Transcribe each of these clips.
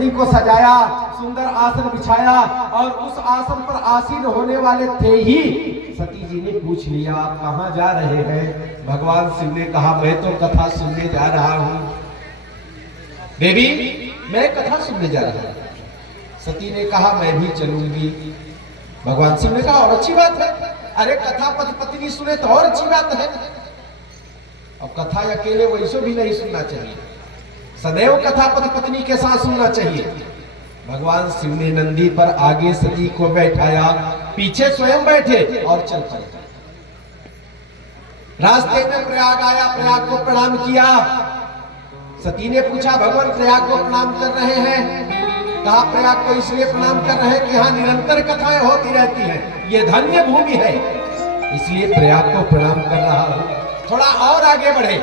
नंदी को सजाया, सुंदर आसन बिछाया और उस आसन पर आसीन होने वाले थे ही सती जी ने पूछ लिया, आप कहाँ जा रहे हैं? भगवान शिव ने कहा, मैं तो कथा सुनने जा रहा हूँ। देवी, मैं कथा सुनने जा रहा हूँ। सती ने कहा, मैं भी चलूंगी। भगवान शिव ने कहा, और अच्छी बात है। अरे कथा पति पत्नी सुने तो और अच्छी बात है। अब कथा अकेले वैसे भी नहीं सुनना चाहिए, सदैव कथा पति पत्नी के साथ सुनना चाहिए। भगवान शिव ने नंदी पर आगे सती को बैठाया, पीछे स्वयं बैठे और चल पड़े। रास्ते में प्रयाग आया, प्रयाग को प्रणाम किया। सती ने पूछा, भगवान प्रयाग को प्रणाम कर रहे हैं? कहा, प्रयाग को इसलिए प्रणाम कर रहे हैं कि यहाँ निरंतर कथाएं होती रहती हैं, ये धन्य भूमि है, इसलिए प्रयाग को प्रणाम कर रहा हूं। थोड़ा और आगे बढ़े,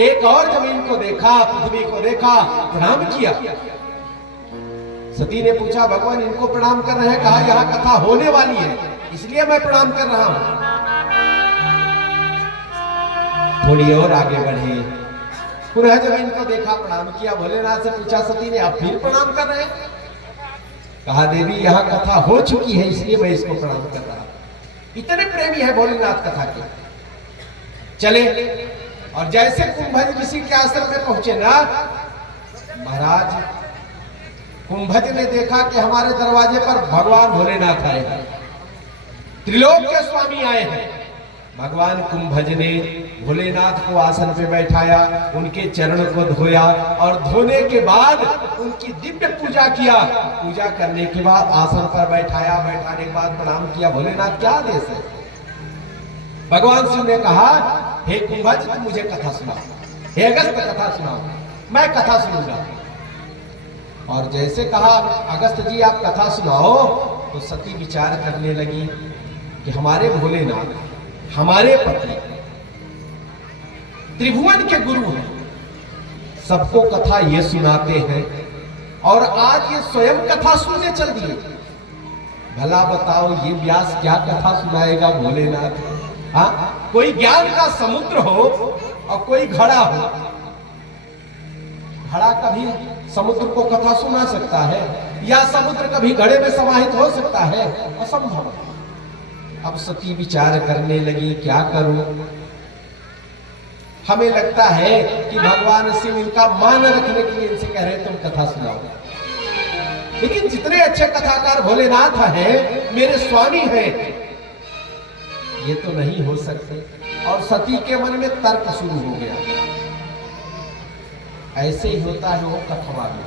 एक और जमीन को देखा, पृथ्वी को देखा, प्रणाम किया। सती ने पूछा, भगवान इनको प्रणाम कर रहे हैं? कहा, यहाँ कथा होने वाली है, इसलिए मैं प्रणाम कर रहा हूं। थोड़ी और आगे बढ़े, पुनः जमीन को देखा, प्रणाम किया। भोलेनाथ से पूछा सती ने, अब फिर प्रणाम कर रहे हैं? कहा, देवी यहाँ कथा हो चुकी है, इसलिए मैं इसको प्रणाम कर रहा हूं। इतने प्रेमी है भोलेनाथ कथा के। चले और जैसे कुंभज ऋषि के आश्रम में पहुंचे ना, महाराज कुंभज ने देखा कि हमारे दरवाजे पर भगवान भोलेनाथ आए हैं, त्रिलोक के स्वामी आए हैं। भगवान कुंभज ने भोलेनाथ को आसन पे बैठाया, उनके चरण को धोया और धोने के बाद उनकी दिव्य पूजा किया। पूजा करने के बाद आसन पर बैठाया, बैठाने के बाद प्रणाम किया। भोलेनाथ क्या आदेश है? भगवान शिव ने कहा, हे कुंभज, तुम मुझे कथा सुनाओ, हे अगस्त कथा सुनाओ, मैं कथा सुनूंगा। और जैसे कहा, अगस्त जी आप कथा सुनाओ, तो सती विचार करने लगी कि हमारे भोलेनाथ हमारे पति त्रिभुवन के गुरु हैं, सबको कथा ये सुनाते हैं और आज ये स्वयं कथा सुनने चल दिए। भला बताओ, ये व्यास क्या कथा सुनाएगा भोलेनाथ? हाँ, कोई ज्ञान का समुद्र हो और कोई घड़ा हो। घड़ा कभी समुद्र को कथा सुना सकता है या समुद्र कभी घड़े में समाहित हो सकता है? असंभव। अब सती विचार करने लगी, क्या करूं? हमें लगता है कि भगवान शिव इनका मान रखने के लिए इनसे कह रहे हैं तुम कथा सुनाओ, लेकिन जितने अच्छे कथाकार भोलेनाथ हैं, मेरे स्वामी हैं, ये तो नहीं हो सकते। और सती के मन में तर्क शुरू हो गया। ऐसे ही होता है वो कथवा में।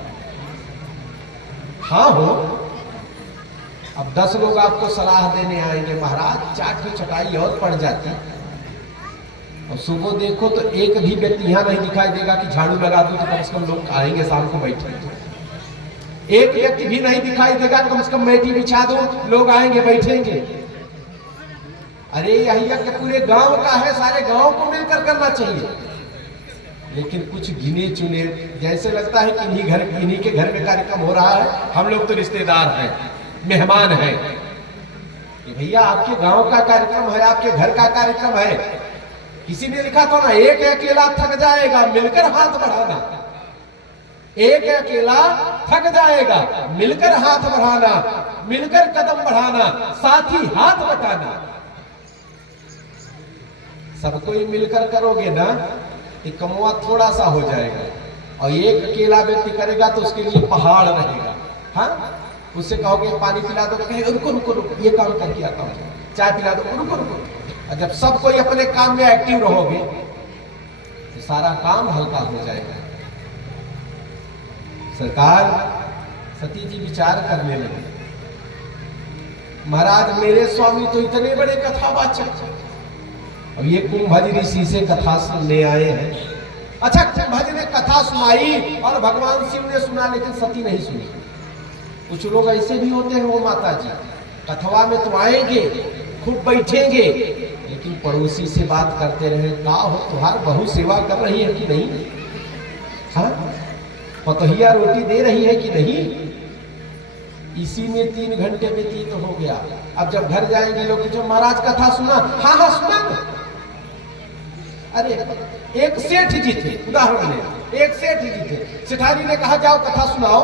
हाँ हो, अब 10 लोग आपको सलाह देने आएंगे, महाराज चाट की चटाई और पड़ जाती, और सुबह देखो तो एक भी व्यक्ति यहाँ नहीं दिखाई देगा कि झाड़ू लगा दो तो कम से कम लोग आएंगे शाम को बैठेंगे। एक व्यक्ति भी नहीं दिखाई देगा, कम से कम मेटी बिछा दो, लोग आएंगे बैठेंगे। अरे यही के पूरे गांव का है, सारे गांव को मिलकर करना चाहिए। लेकिन कुछ गिने चुने, जैसे लगता है कि इन्हीं के घर में कार्यक्रम हो रहा है, हम लोग तो रिश्तेदार हैं, मेहमान हैं। भैया आपके गांव का कार्यक्रम है, आपके घर का कार्यक्रम है। किसी ने लिखा था ना, एक अकेला थक जाएगा, मिलकर हाथ बढ़ाना। एक अकेला थक जाएगा, मिलकर हाथ बढ़ाना, मिलकर कदम बढ़ाना, साथ ही हाथ बटाना। सबको ही मिलकर करोगे ना, ये कमवा थोड़ा सा हो जाएगा, और एक अकेला व्यक्ति करेगा तो उसके लिए पहाड़ रहेगा। हाँ, उससे कहोगे पानी पिला दो, कहेगा रुको रुको रुको, ये काम करके आता हूँ, चाय पिला दो, रुको रुको। और जब सब कोई अपने काम में एक्टिव रहोगे तो सारा काम हल्का हो जाएगा। सरकार सती जी विचार करने लगे, महाराज मेरे स्वामी तो इतने बड़े कथावाचक, अब ये कुंभज ऋषि से कथा सुनने आए हैं। अच्छा, कुंभज ने कथा सुनाई और भगवान शिव ने सुना, लेकिन सती नहीं सुनी। कुछ लोग ऐसे भी होते हैं, वो माता जी कथवा में तो आएंगे, खूब बैठेंगे, लेकिन पड़ोसी से बात करते रहे, का हो तुम्हार बहू सेवा कर रही है कि नहीं? हाँ, पतोहिया रोटी दे रही है कि नहीं? इसी में 3 घंटे व्यतीत हो गया। अब जब घर जाएंगे लोग, जो महाराज कथा सुना, हाँ सुना। अरे एक सेठ जी थे, उदाहरण ले, एक सेठ जी थे। सेठानी ने कहा जाओ कथा सुनाओ।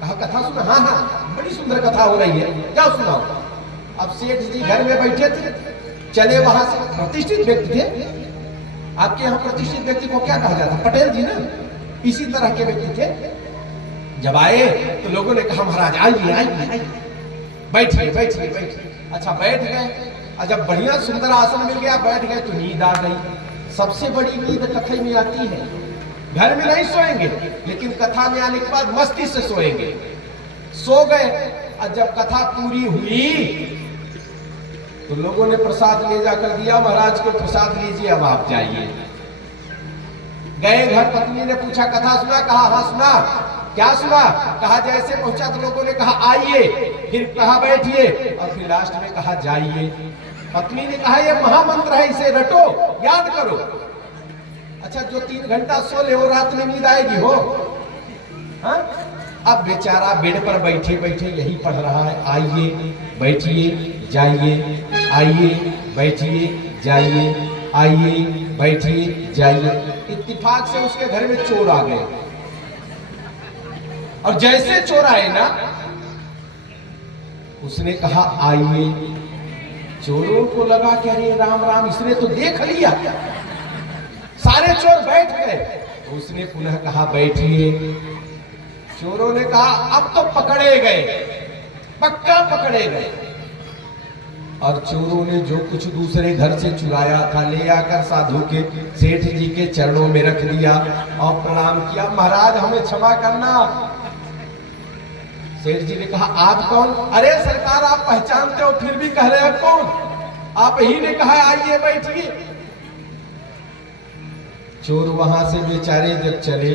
कहा कथा सुना, हाँ हाँ बड़ी सुंदर कथा हो रही है, जाओ सुनाओ। अब सेठ जी घर में बैठे थे, चले वहां से, प्रतिष्ठित व्यक्ति थे। आपके यहाँ प्रतिष्ठित व्यक्ति को क्या कहा जाता है? पटेल जी ना, इसी तरह के व्यक्ति थे। जब आए तो लोगों ने कहा महाराज आइए आइए आइए, बैठिए बैठिए बैठिए। अच्छा बैठ गए, और जब बढ़िया सुंदर आसन मिल गया बैठ गए तो नींद आ गई। सबसे बड़ी नींद कथा में आती है। घर में नहीं सोएंगे, लेकिन कथा में आने के बाद मस्ती से सोएंगे। सो गए, और जब कथा पूरी हुई तो लोगों ने प्रसाद ले जाकर दिया, महाराज को प्रसाद लीजिए अब आप जाइए। गए घर, पत्नी ने पूछा कथा सुना? कहा हाँ सुना। क्या सुना? कहा जैसे पहुंचा तो लोगों ने कहा आइए, फिर कहा बैठिए, और फिर लास्ट में कहा जाइए। पत्नी ने कहा ये महामंत्र है, इसे रटो, याद करो। अच्छा जो 3 घंटा सो ले वो रात में नींद आएगी हो? हाँ? अब बेचारा बेड पर बैठे बैठे यही पढ़ रहा है, आइए बैठिए जाइए, आइए बैठिए जाइए, आइए बैठिए जाइए। इत्तेफाक से उसके घर में चोर आ गए, और जैसे चोर आए ना, उसने कहा आइए। चोरों को लगा कि अरे राम राम, इसने तो देख लिया। सारे चोर बैठ गए, तो उसने पुनः कहा बैठिए। चोरों ने कहा अब तो पकड़े गए, पक्का पकड़े गए। और चोरों ने जो कुछ दूसरे घर से चुराया था ले आकर साधु के, सेठ जी के चरणों में रख दिया और प्रणाम किया, महाराज हमें क्षमा करना। सेठ जी ने कहा आप कौन? अरे सरकार आप पहचानते हो फिर भी कह रहे हो कौन? आप ही ने कहा आइए बैठिए। चोर वहां से बेचारे जब चले,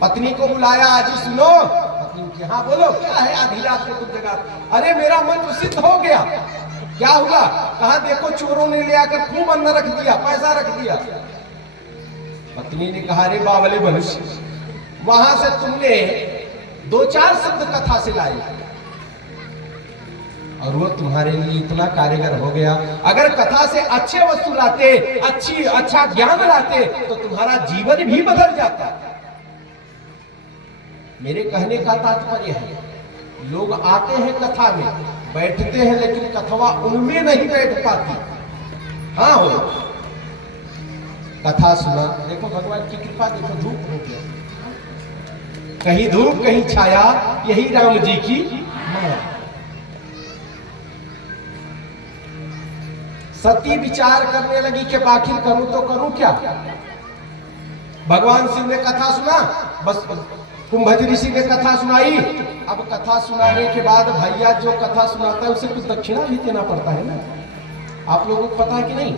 पत्नी को बुलाया, आज सुनो। पत्नी की हाँ बोलो, क्या है आधी रात को तुम जगा? अरे मेरा मंत्र सिद्ध हो गया। क्या हुआ? कहा देखो चोरों ने ले आकर खूब अन्न रख दिया, पैसा रख दिया। पत्नी ने कहा अरे बावले मनुष्य, वहां से तुमने 2-4 शब्द कथा से लाए और वो तुम्हारे लिए इतना कारीगर हो गया। अगर कथा से अच्छे वस्तु लाते, अच्छा ज्ञान लाते तो तुम्हारा जीवन भी बदल जाता। मेरे कहने का तात्पर्य है, लोग आते हैं कथा में, बैठते हैं, लेकिन कथवा उनमें नहीं बैठ पाती। हाँ हो कथा सुना, देखो भगवान की कृपा, देखो धूप हो गया, कहीं धूप कहीं छाया, यही राम जी की माया। सती विचार करने लगी कि आखिर करूं तो करूं क्या। भगवान शिव ने कथा सुना, बस कुंभज ऋषि ने कथा सुनाई। अब कथा सुनाने के बाद भैया जो कथा सुनाता है उसे कुछ दक्षिणा भी देना पड़ता है ना। आप लोगों को पता है कि नहीं?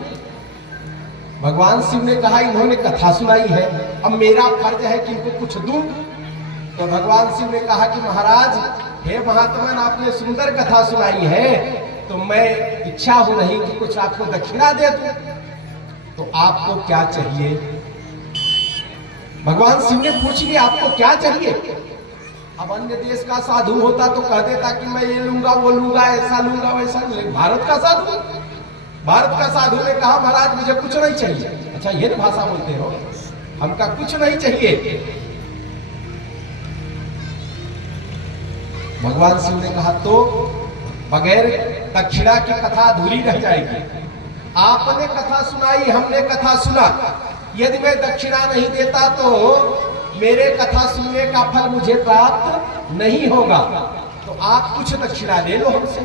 भगवान शिव ने कहा इन्होंने कथा सुनाई है, अब मेरा फर्ज है कि इनको कुछ दूं। तो भगवान शिव ने कहा कि महाराज, हे महात्मन, आपने सुंदर कथा सुनाई है, तो मैं इच्छा हो रही कि कुछ आपको दक्षिणा दे दूं। तो आपको क्या चाहिए? भगवान शिव ने पूछ लिया आपको क्या चाहिए। अब अन्य देश का साधु होता तो कह देता कि मैं ये लूंगा वो लूंगा, ऐसा लूंगा वैसा। लेकिन भारत का साधु ने कहा महाराज मुझे कुछ नहीं चाहिए। अच्छा ये भाषा बोलते हो, हमका कुछ नहीं चाहिए। भगवान शिव ने कहा तो बगैर दक्षिणा की कथा अधूरी रह जाएगी। आपने कथा सुनाई, हमने कथा सुना, यदि मैं दक्षिणा नहीं देता तो मेरे कथा सुनने का फल मुझे प्राप्त नहीं होगा। तो आप कुछ दक्षिणा ले लो हमसे।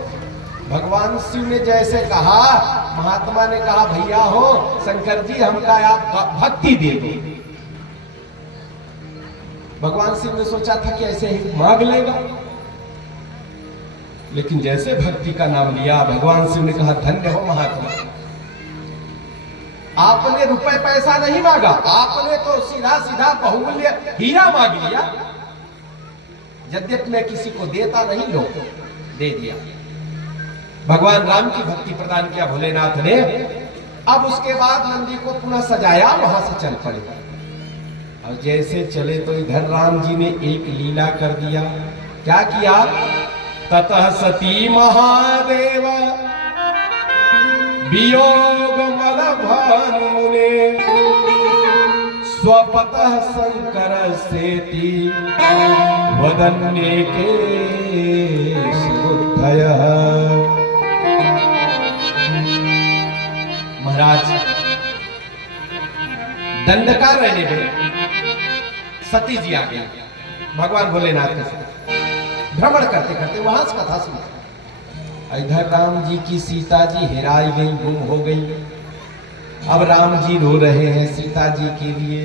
भगवान शिव ने जैसे कहा, महात्मा ने कहा भैया हो शंकर जी, हमका आप भक्ति दे दो। भगवान शिव ने सोचा था कि ऐसे ही मांग लेगा, लेकिन जैसे भक्ति का नाम लिया, भगवान शिव ने कहा धन्य हो महात्मा, आपने रुपए पैसा नहीं मांगा, आपने तो सीधा सीधा बहुमूल्य हीरा मांग लिया। यद्यपि मैं किसी को देता नहीं, लो दे दिया। भगवान राम की भक्ति प्रदान किया भोलेनाथ ने। अब उसके बाद नंदी को पुनः सजाया, वहां से चल पड़े। और जैसे चले तो इधर राम जी ने एक लीला कर दिया। क्या किया? ततः सती महादेव वियोग मल भानुने स्वपतः शंकर सेति वदन्ये के सुबुद्धयः। महाराज दंडकार रहने में सती जी आ गई भगवान भोलेनाथ के साथ भ्रमण करते करते, वहां से कथा सुनते। इधर राम जी की सीता जी हेराई गई, गुम हो गई। अब राम जी रो रहे हैं सीता जी के लिए।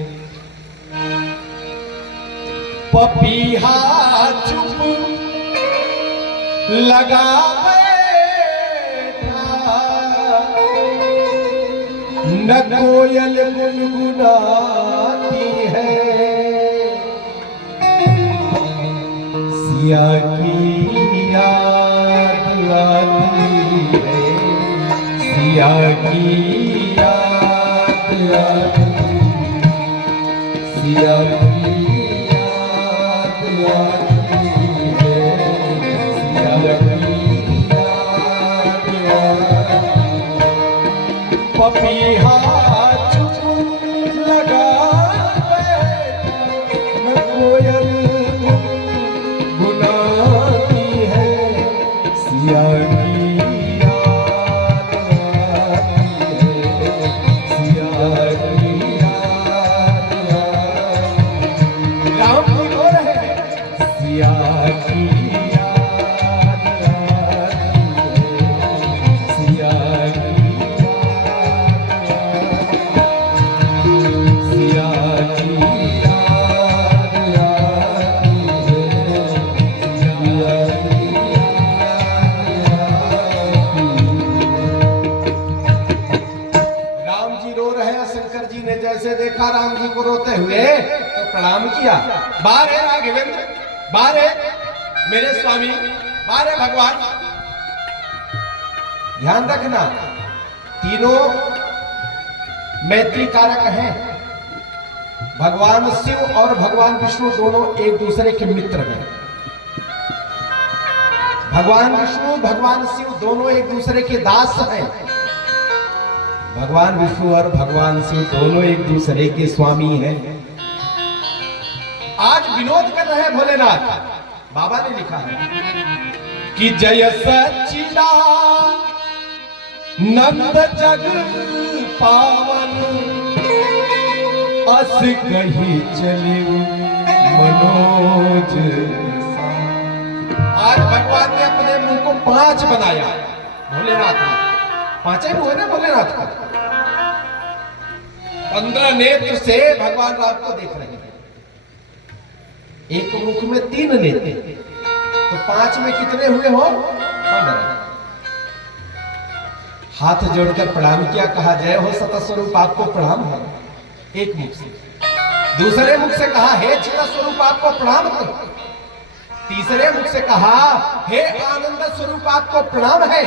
पपीहा चुप लगा बैठा, न कोयल गुनगुनाती है, सिया की याद आती है, सिया की याद आती है, सिया की याद आती है, सिया की याद आती है। पपीहा चुप लगा बैठा, न कोयल गुनाती है, सिया की याद आती है, सिया की याद आती है। राम जी रो रहे हैं, सिया की याद आती है, सिया की जैसे देखा राम जी को रोते हुए तो प्रणाम किया। बाहर है राघवेंद्र, बाहर है मेरे स्वामी, बाहर है भगवान। ध्यान रखना, तीनों मैत्री कारक हैं। भगवान शिव और भगवान विष्णु दोनों एक दूसरे के मित्र हैं। भगवान विष्णु भगवान शिव दोनों एक दूसरे के दास हैं। भगवान विष्णु और भगवान शिव दोनों एक दूसरे के स्वामी हैं। आज विनोद कर रहे हैं भोलेनाथ। बाबा ने लिखा है कि जय सच्चिदानंद जग पावन, अस कही चले मनोज। आज भगवान ने अपने मुंह को 5 बनाया। भोलेनाथ ने 5 ही मुंह है ना भोलेनाथ का। 15 नेत्र से भगवान राम को देख रहे हैं। एक मुख में 3 नेत्र, तो 5 में कितने हुए हो? 15। हाथ जोड़कर प्रणाम किया, कहा जय हो सतस्वरूप, आपको प्रणाम है। एक मुख से। दूसरे मुख से कहा हे चित स्वरूप, आपको प्रणाम है। तीसरे मुख से कहा हे आनंद स्वरूप, आपको प्रणाम है।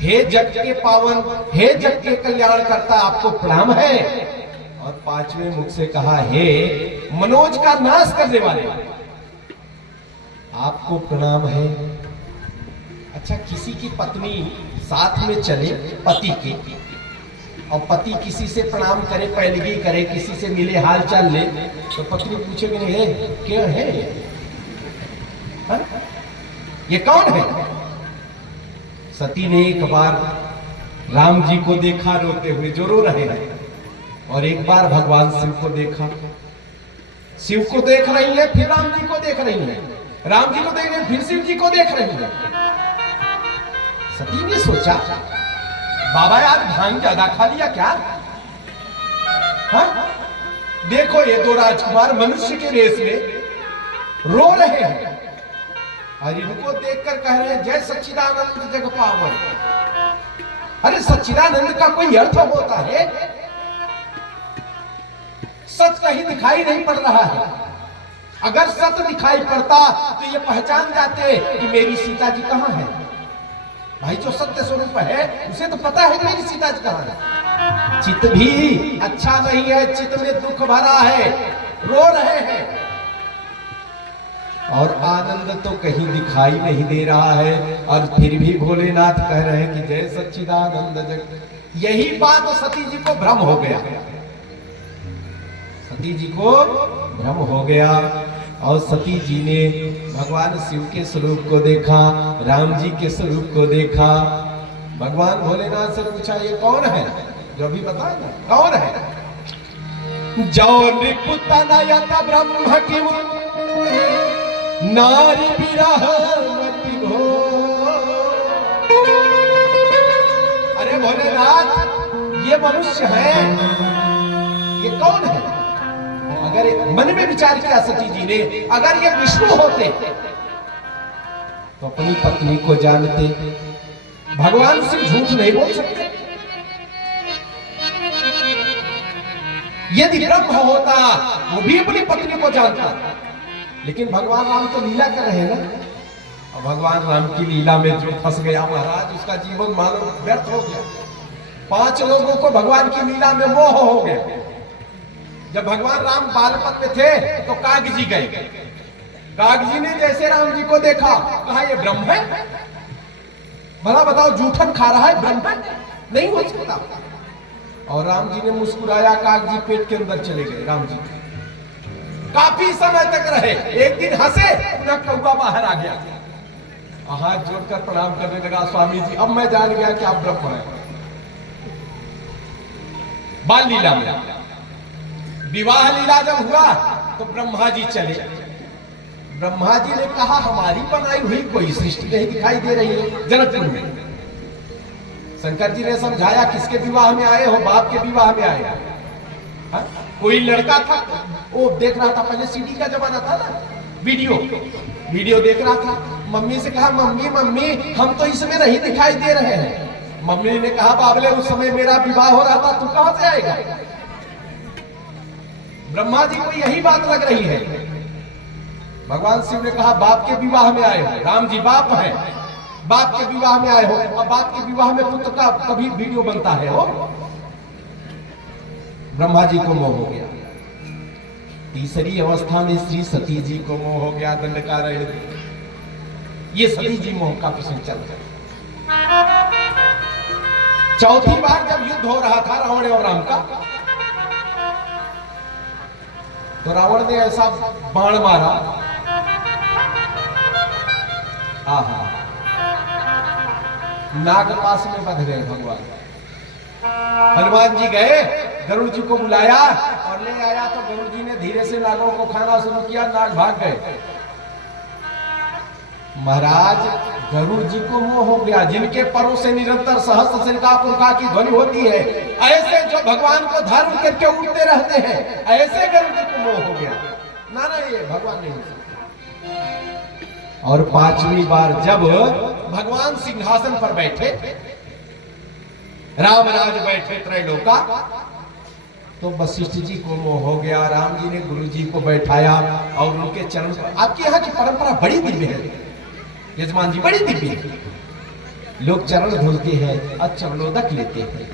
हे जग के पावन, हे जग के कल्याण करता, आपको प्रणाम है। और 5वें मुख से कहा हे मनोज का नाश करने वाले, आपको प्रणाम है। अच्छा, किसी की पत्नी साथ में चले पति के, और पति किसी से प्रणाम करे, पैलगी करे, किसी से मिले, हाल चाल ले, तो पत्नी पूछेगी नहीं क्या है ये कौन है? सती ने एक बार राम जी को देखा रोते हुए, जो रो रहे हैं, और एक बार भगवान शिव को देखा। शिव को देख रही है, फिर राम जी को देख रही है, राम जी को देख रही है, फिर शिव जी को देख रही है। सती ने सोचा बाबा यार भांग ज्यादा खा लिया क्या? हाँ? देखो ये 2 राजकुमार मनुष्य के वेश में रो रहे हैं, और इनको देखकर कह रहे हैं जय सच्चिदानंद जग पावन। अरे सच्चिदानंद का कोई अर्थ होता है? सच कहीं दिखाई नहीं पड़ रहा है। अगर सत्य दिखाई पड़ता तो ये पहचान जाते कि मेरी सीता जी कहां है। भाई जो सत्य स्वरूप है उसे तो पता है मेरी सीता जी कहां है। चित्त भी अच्छा नहीं है, चित्त में दुख भरा है, रो रहे हैं, और आनंद तो कहीं दिखाई नहीं दे रहा है। और फिर भी भोलेनाथ कह रहे हैं कि जय सच्चिदानंद जग। यही बात सती जी को भ्रम हो गया। सती जी को भ्रम हो गया और सती जी ने भगवान शिव के स्वरूप को देखा, राम जी के स्वरूप को देखा। भगवान भोलेनाथ से पूछा ये कौन है, जो अभी बताया ना कौन है। जो नृपुतनयत ब्रह्म किम नारी विरह मति घो। अरे भोलेनाथ ये मनुष्य है, ये कौन है? अगर मन में विचार किया सती जी ने, अगर ये विष्णु होते तो अपनी पत्नी को जानते, भगवान से झूठ नहीं बोल सकते। यदि ब्रह्म होता वो भी अपनी पत्नी को जानता, लेकिन भगवान राम तो लीला कर रहे हैं ना। और भगवान राम की लीला में जो फंस गया महाराज, उसका जीवन मानो व्यर्थ हो गया। 5 लोगों को भगवान की लीला में मोह हो गया। जब भगवान राम बालपन में थे तो कागजी गए। कागजी ने जैसे राम जी को देखा, कहा ये ब्रह्म है? भला बताओ, जूठन खा रहा है, ब्रह्म है? नहीं हो सकता। और राम जी ने मुस्कुराया, कागजी पेट के अंदर चले गए। राम जी काफी समय तक रहे, एक दिन हंसे, पूरा कौवा बाहर आ गया, हाथ जोड़कर प्रणाम करने लगा, स्वामी जी अब मैं जान गया कि आप ब्रह्म हैं। बाल लीला में विवाह लीला जब हुआ तो ब्रह्मा जी चले। ब्रह्मा जी ने कहा हमारी बनाई हुई कोई सृष्टि नहीं दिखाई दे रही है जनकपुर में। शंकर जी ने समझाया किसके विवाह में आए हो? बाप के विवाह में आए। हा? कोई लड़का था, वो देख रहा था, पहले सीडी का जमाना था ना, वीडियो देख रहा था। मम्मी से कहा मम्मी मम्मी हम तो इसमें नहीं दिखाई दे रहे हैं। मम्मी ने कहा बाबले उस समय मेरा विवाह हो रहा था, तू कहां से आएगा? ब्रह्मा जी को यही बात लग रही है। भगवान शिव ने कहा बाप के विवाह में आए हो, राम जी बाप हैं, बाप के विवाह में आए हो, और बाप के विवाह में पुत्र का कभी वीडियो बनता है हो? ब्रह्मा जी को मोह हो गया। तीसरी अवस्था में श्री सती जी को मोह हो गया, दंडकारण्य। ये सती जी मोह का प्रसंग चल रहा। चौथी बार जब युद्ध हो रहा था रावण और राम का, तो रावण ने ऐसा बाण मारा, आहा, नाग पास में बंध गए भगवान। हनुमान जी गए, गरुड़ जी को बुलाया और ले आया, तो गरुड़ जी ने धीरे से नागों को खाना शुरू किया, नाग भाग गए। महाराज गरुड़ जी को मोह हो गया, जिनके परों से निरंतर सहस्त्र सिरका पुरखा की ध्वनि होती है, ऐसे जो भगवान को धारण करके उड़ते रहते हैं, ऐसे गरुड़ जी को मोह हो गया। ना ये भगवान नहीं हो सकता। और 5वीं बार जब भगवान सिंहासन पर बैठे, रामराज बैठे त्रैलोका, तो वशिष्ठ जी को मोह हो गया। राम जी ने गुरु जी को बैठाया और उनके चरण पर, आपके यहाँ की परंपरा बड़ी दिव्य है यजमान जी, बड़ी दिव्य है। लोग चरण धुलते हैं और चरणोदक लेते हैं।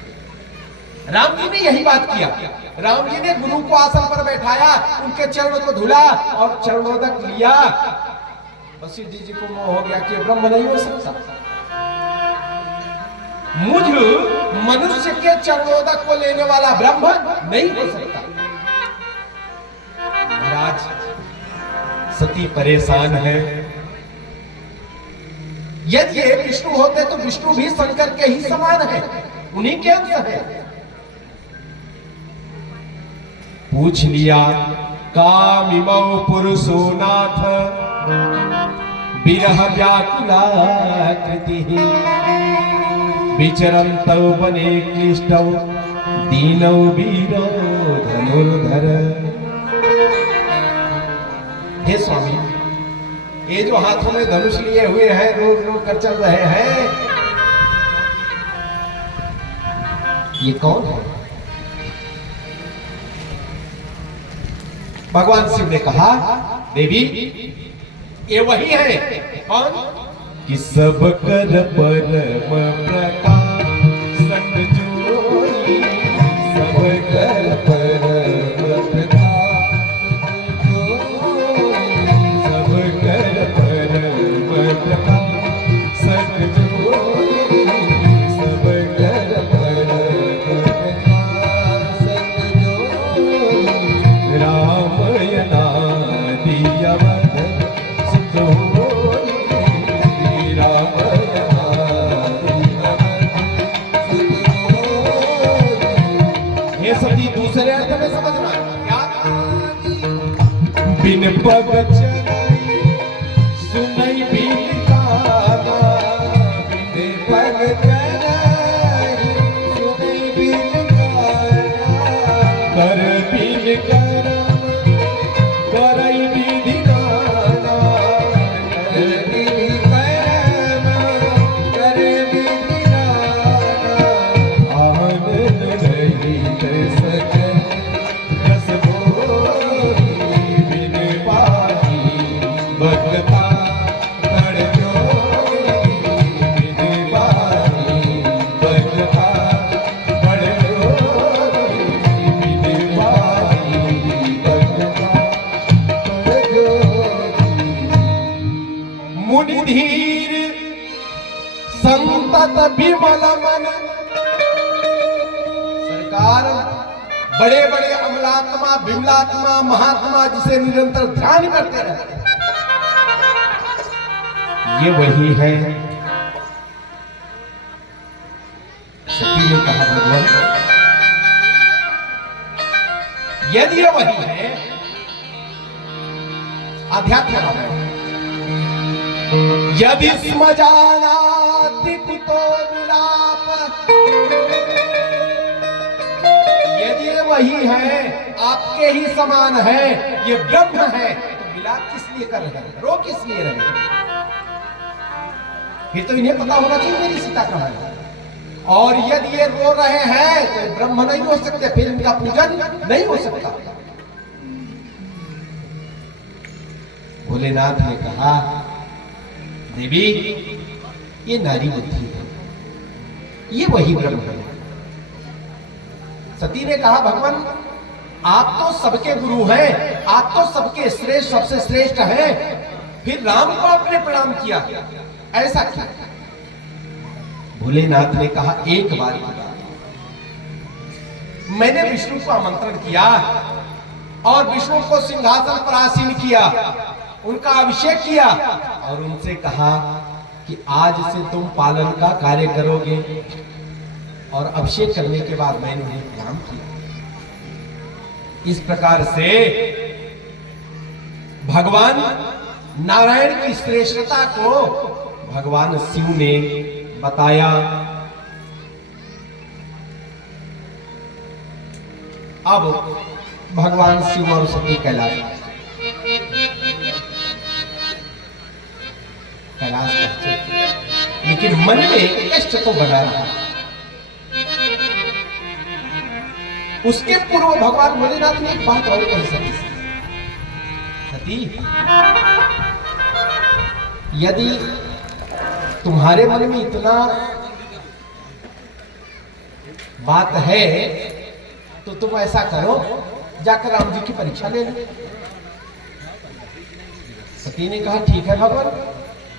राम जी ने यही बात किया। राम जी ने गुरु को आसन पर बैठाया, उनके चरणों को धुला और चरणोदक लिया। वशिष्ठ जी को मोह हो गया कि ब्रह्म नहीं हो सकता। मुझ मनुष्य के चरणोदक को लेने वाला ब्रह्म नहीं हो सकता। महाराज सती परेशान है। यदि ये विष्णु होते तो विष्णु भी शंकर के ही समान है, उन्हीं के अंश है। पूछ लिया कामिमौ पुरुषो नाथ विरह व्याकुलाकृति विचरन्तौ वने क्लिष्टौ दीनौ वीरो धनुर्धर। हे स्वामी, ये जो हाथों में धनुष लिए हुए हैं, रोक रोक कर चल रहे हैं, ये कौन है? भगवान शिव ने कहा देवी ये वही है। कौन? कि सब कर परम प्रकाश संजोई, सब कर परम प्रकाश सब कर परम प्रकाश संजोई, सब कर परम प्रकाश संजोई, बिन पग चलाई सुनई बिन गाना, बिन पग चलाई सुनई बिन गाना, कर बिन करम करई विधि नाना, कर बिन करम कर विधि नाना, आनंद रहित सके रस भोगी, बिन पाही भगता कर जोगी, बिन पाही भगता कर जोगी, बिन पाही भगता कर जोगी। मुनि धीर संतत विमल मन, सरकार बड़े बड़े अमलात्मा विमलात्मा महात्मा जिसे निरंतर ध्यान करते रहते हैं, ये वही है। सती ने कहा भगवान यदि ये वही है, आध्यात्म है, यदि स्म जानाति कुतो विलाप, यदि ये वही है, आपके ही समान है, ये ब्रह्म है, तो विलाप किस लिए कर रहे हैं, रो किस लिए रहे हैं? फिर तो इन्हें पता होना चाहिए मेरी सीता कहां है। और यदि ये रो रहे हैं तो ये ब्रह्म नहीं हो सकते, फिर इनका पूजन नहीं हो सकता। भोलेनाथ ने कहा देवी ये नारी बुद्धि है, ये वही ब्रह्म है। सती ने कहा भगवान आप तो सबके गुरु हैं, आप तो सबके श्रेष्ठ सबसे श्रेष्ठ हैं, फिर राम को आपने प्रणाम किया, ऐसा क्या? भोलेनाथ ने कहा एक बार की बात, मैंने विष्णु को आमंत्रण किया और विष्णु को सिंहासन पर आसीन किया, उनका अभिषेक किया और उनसे कहा कि आज से तुम पालन का कार्य करोगे, और अभिषेक करने के बाद मैंने उन्हें प्रणाम किया। इस प्रकार से भगवान नारायण की श्रेष्ठता को भगवान शिव ने बताया। अब भगवान शिव और सती कैलाश पहुंचे, लेकिन मन में कष्ट तो बना रहा। उसके पूर्व भगवान भोलेनाथ ने एक बात और कही सती से, सती यदि तुम्हारे मन में इतना बात है तो तुम ऐसा करो, जाकर राम जी की परीक्षा ले लो। सती ने कहा ठीक है भगवान,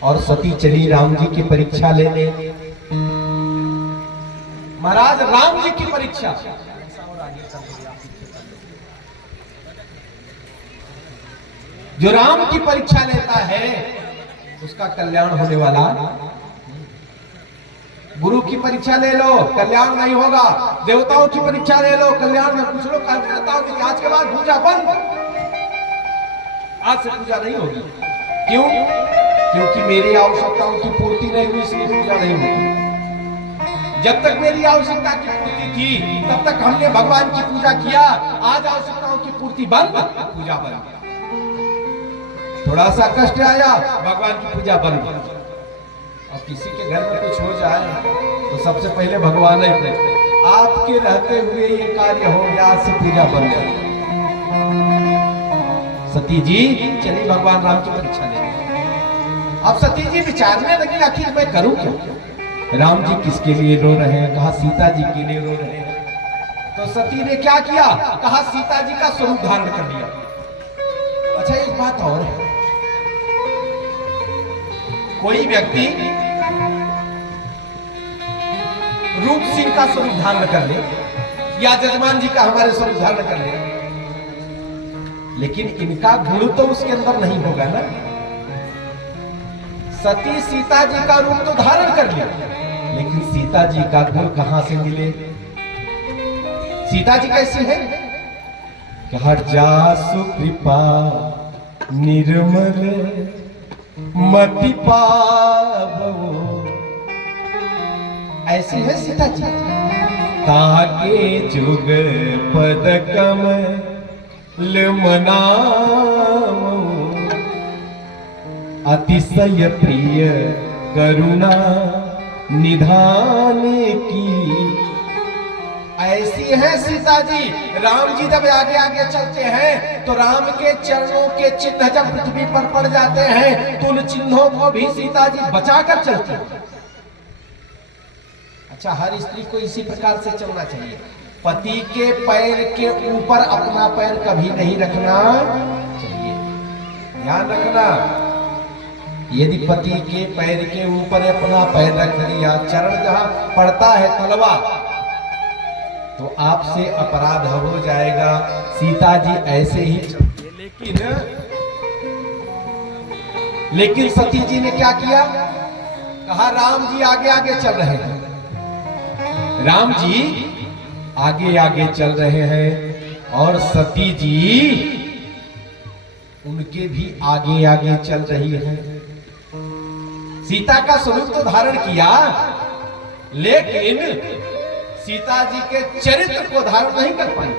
और सती चली राम जी की परीक्षा लेने। महाराज राम जी की परीक्षा, जो राम की परीक्षा लेता है उसका कल्याण होने वाला। गुरु की परीक्षा ले लो, कल्याण नहीं होगा। देवताओं की परीक्षा ले लो, कल्याण में कुछ लोग कहते रहता हूं कि आज के बाद पूजा बंद, आज से पूजा नहीं होगी। क्यों? क्योंकि मेरी आवश्यकताओं की पूर्ति नहीं हुई, इसलिए पूजा नहीं होगी। जब तक मेरी आवश्यकता की पूर्ति थी तब तक हमने भगवान की पूजा किया, आज आवश्यकताओं की पूर्ति बंद, पूजा बंद। थोड़ा सा कष्ट आया, भगवान की पूजा बंद। और किसी के घर में कुछ हो जाए तो सबसे पहले भगवान ही पूछते, आपके रहते हुए ये कार्य हो गया, आज से पूजा बंद है। सती जी चली भगवान राम की परीक्षा लेने। अब सती जी विचारने लगी आखिर मैं करूं क्या? राम जी किसके लिए रो रहे हैं? कहा सीता जी के लिए रो रहे हैं। तो सती ने क्या किया? कहा सीता जी का स्वरूप धारण कर लिया। अच्छा एक बात और है, कोई व्यक्ति रूप सिंह का स्वरूप धारण कर ले या जजमान जी का हमारे स्वरूप धारण कर ले, लेकिन इनका गुण तो उसके अंदर नहीं होगा ना। सती सीता जी का रूप तो धारण कर लिया, लेकिन सीता जी का गुण कहां से मिले? सीता जी कैसी है? कि हर जासु कृपा निर्मल मति पावो। ऐसी है सीता जी। ताके जुग पद कमल मनामो, अतिशय प्रिय करुणा निधान की। ऐसी है सीता जी। राम जी जब आगे आगे चलते हैं तो राम के चरणों के चिन्ह जब पृथ्वी पर पड़ जाते हैं तो उन चिन्हों को भी सीता जी बचाकर चलती हैं। अच्छा, हर स्त्री को इसी प्रकार से चलना चाहिए। पति के पैर के ऊपर अपना पैर कभी नहीं रखना चाहिए। ध्यान रखना, यदि पति के पैर के ऊपर अपना पैर रख दिया, चरण जहां पड़ता है तलवा, तो आपसे अपराध हो जाएगा। सीता जी ऐसे ही चलते, लेकिन सती जी ने क्या किया? कहा राम जी आगे आगे चल रहे हैं। राम जी आगे आगे चल रहे हैं और सती जी उनके भी आगे आगे चल रही है। सीता का स्वरूप तो धारण किया, लेकिन सीता जी के चरित्र को धारण नहीं कर पाई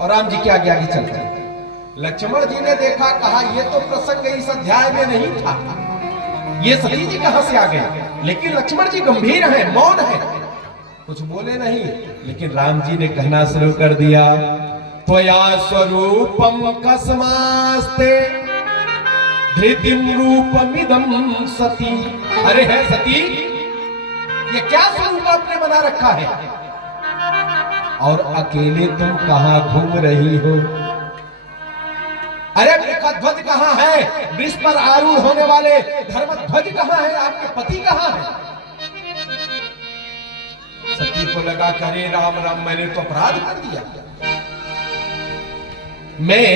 और राम जी के आगे आगे चल रहे। लक्ष्मण जी ने देखा, कहा यह तो प्रसंग इस अध्याय में नहीं था, ये सती जी कहां से आ गए? लेकिन लक्ष्मण जी गंभीर हैं, मौन हैं, कुछ बोले नहीं। लेकिन राम जी ने कहना शुरू कर दिया, त्वया स्वरूपम कस्मास्ते धृतिम रूपमिदं सती। अरे है सती, ये क्या स्वरूप आपने बना रखा है और अकेले तुम कहां घूम रही हो? अरे वृषध्वज कहां है? वृष पर आरूढ़ होने वाले धर्मध्वज कहां है? आपके पति कहां है? सती को लगा, करे राम राम, मैंने तो अपराध कर दिया, मैं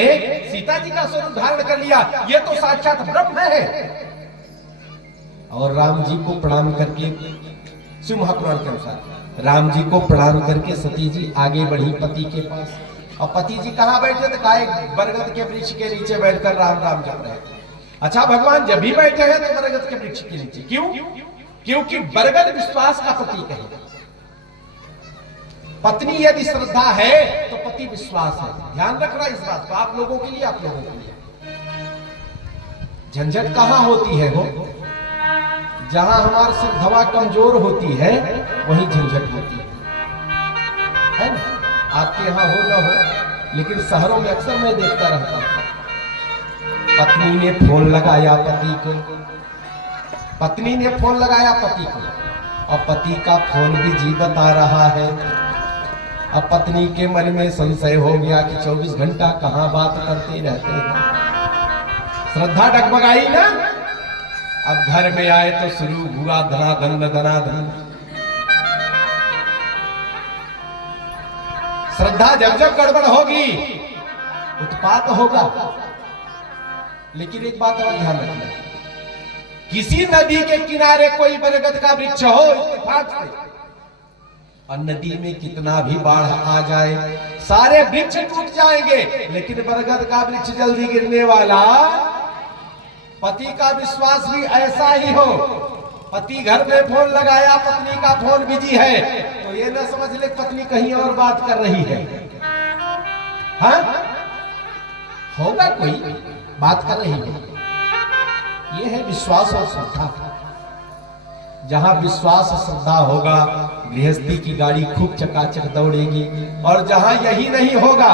सीता जी का स्वरूप धारण कर लिया, ये तो साक्षात ब्रह्म है। और राम जी को प्रणाम करके, शिव महापुराण के अनुसार राम जी को प्रणाम करके सती जी आगे बढ़ी पति के पास। और पति जी कहां बैठे थे? कहा एक बरगद के वृक्ष के नीचे बैठकर राम राम जप रहे थे। अच्छा, भगवान जब भी बैठे हैं तो बरगद के वृक्ष के नीचे क्यों? क्योंकि बरगद विश्वास का प्रतीक है। पत्नी यदि श्रद्धा है तो पति विश्वास है। ध्यान रखना इस बात को, आप लोगों के लिए, आप लोगों के लिए। झंझट कहां होती है? हो जहां हमारी श्रद्धा कमजोर होती है वहीं झंझट होती है ना? आपके यहां हो ना हो, लेकिन शहरों में अक्सर मैं देखता रहता हूं। पत्नी ने फोन लगाया पति को, पत्नी ने फोन लगाया पति को, और पति का फोन भी जी बता रहा है। अब पत्नी के मन में संशय हो गया कि 24 घंटा कहां बात करते रहते हैं। श्रद्धा डगमगाई ना। अब घर में आए तो शुरू हुआ धनाधन धनाधन। श्रद्धा जब जब गड़बड़ होगी उत्पात होगा। लेकिन एक बात और ध्यान रखना, किसी नदी के किनारे कोई बरगद का वृक्ष हो इत्तेफाक से, और नदी में कितना भी बाढ़ आ जाए, सारे वृक्ष टूट जाएंगे, लेकिन बरगद का वृक्ष जल्दी गिरने वाला। पति का विश्वास भी ऐसा ही हो। पति घर में फोन लगाया, पत्नी का फोन बिजी है, तो ये न समझ ले पत्नी कहीं और बात कर रही है। हाँ, होगा कोई बात कर रही है। ये है विश्वास और श्रद्धा। जहां विश्वास और श्रद्धा होगा गृहस्थी की गाड़ी खूब चकाचक दौड़ेगी। और जहां यही नहीं होगा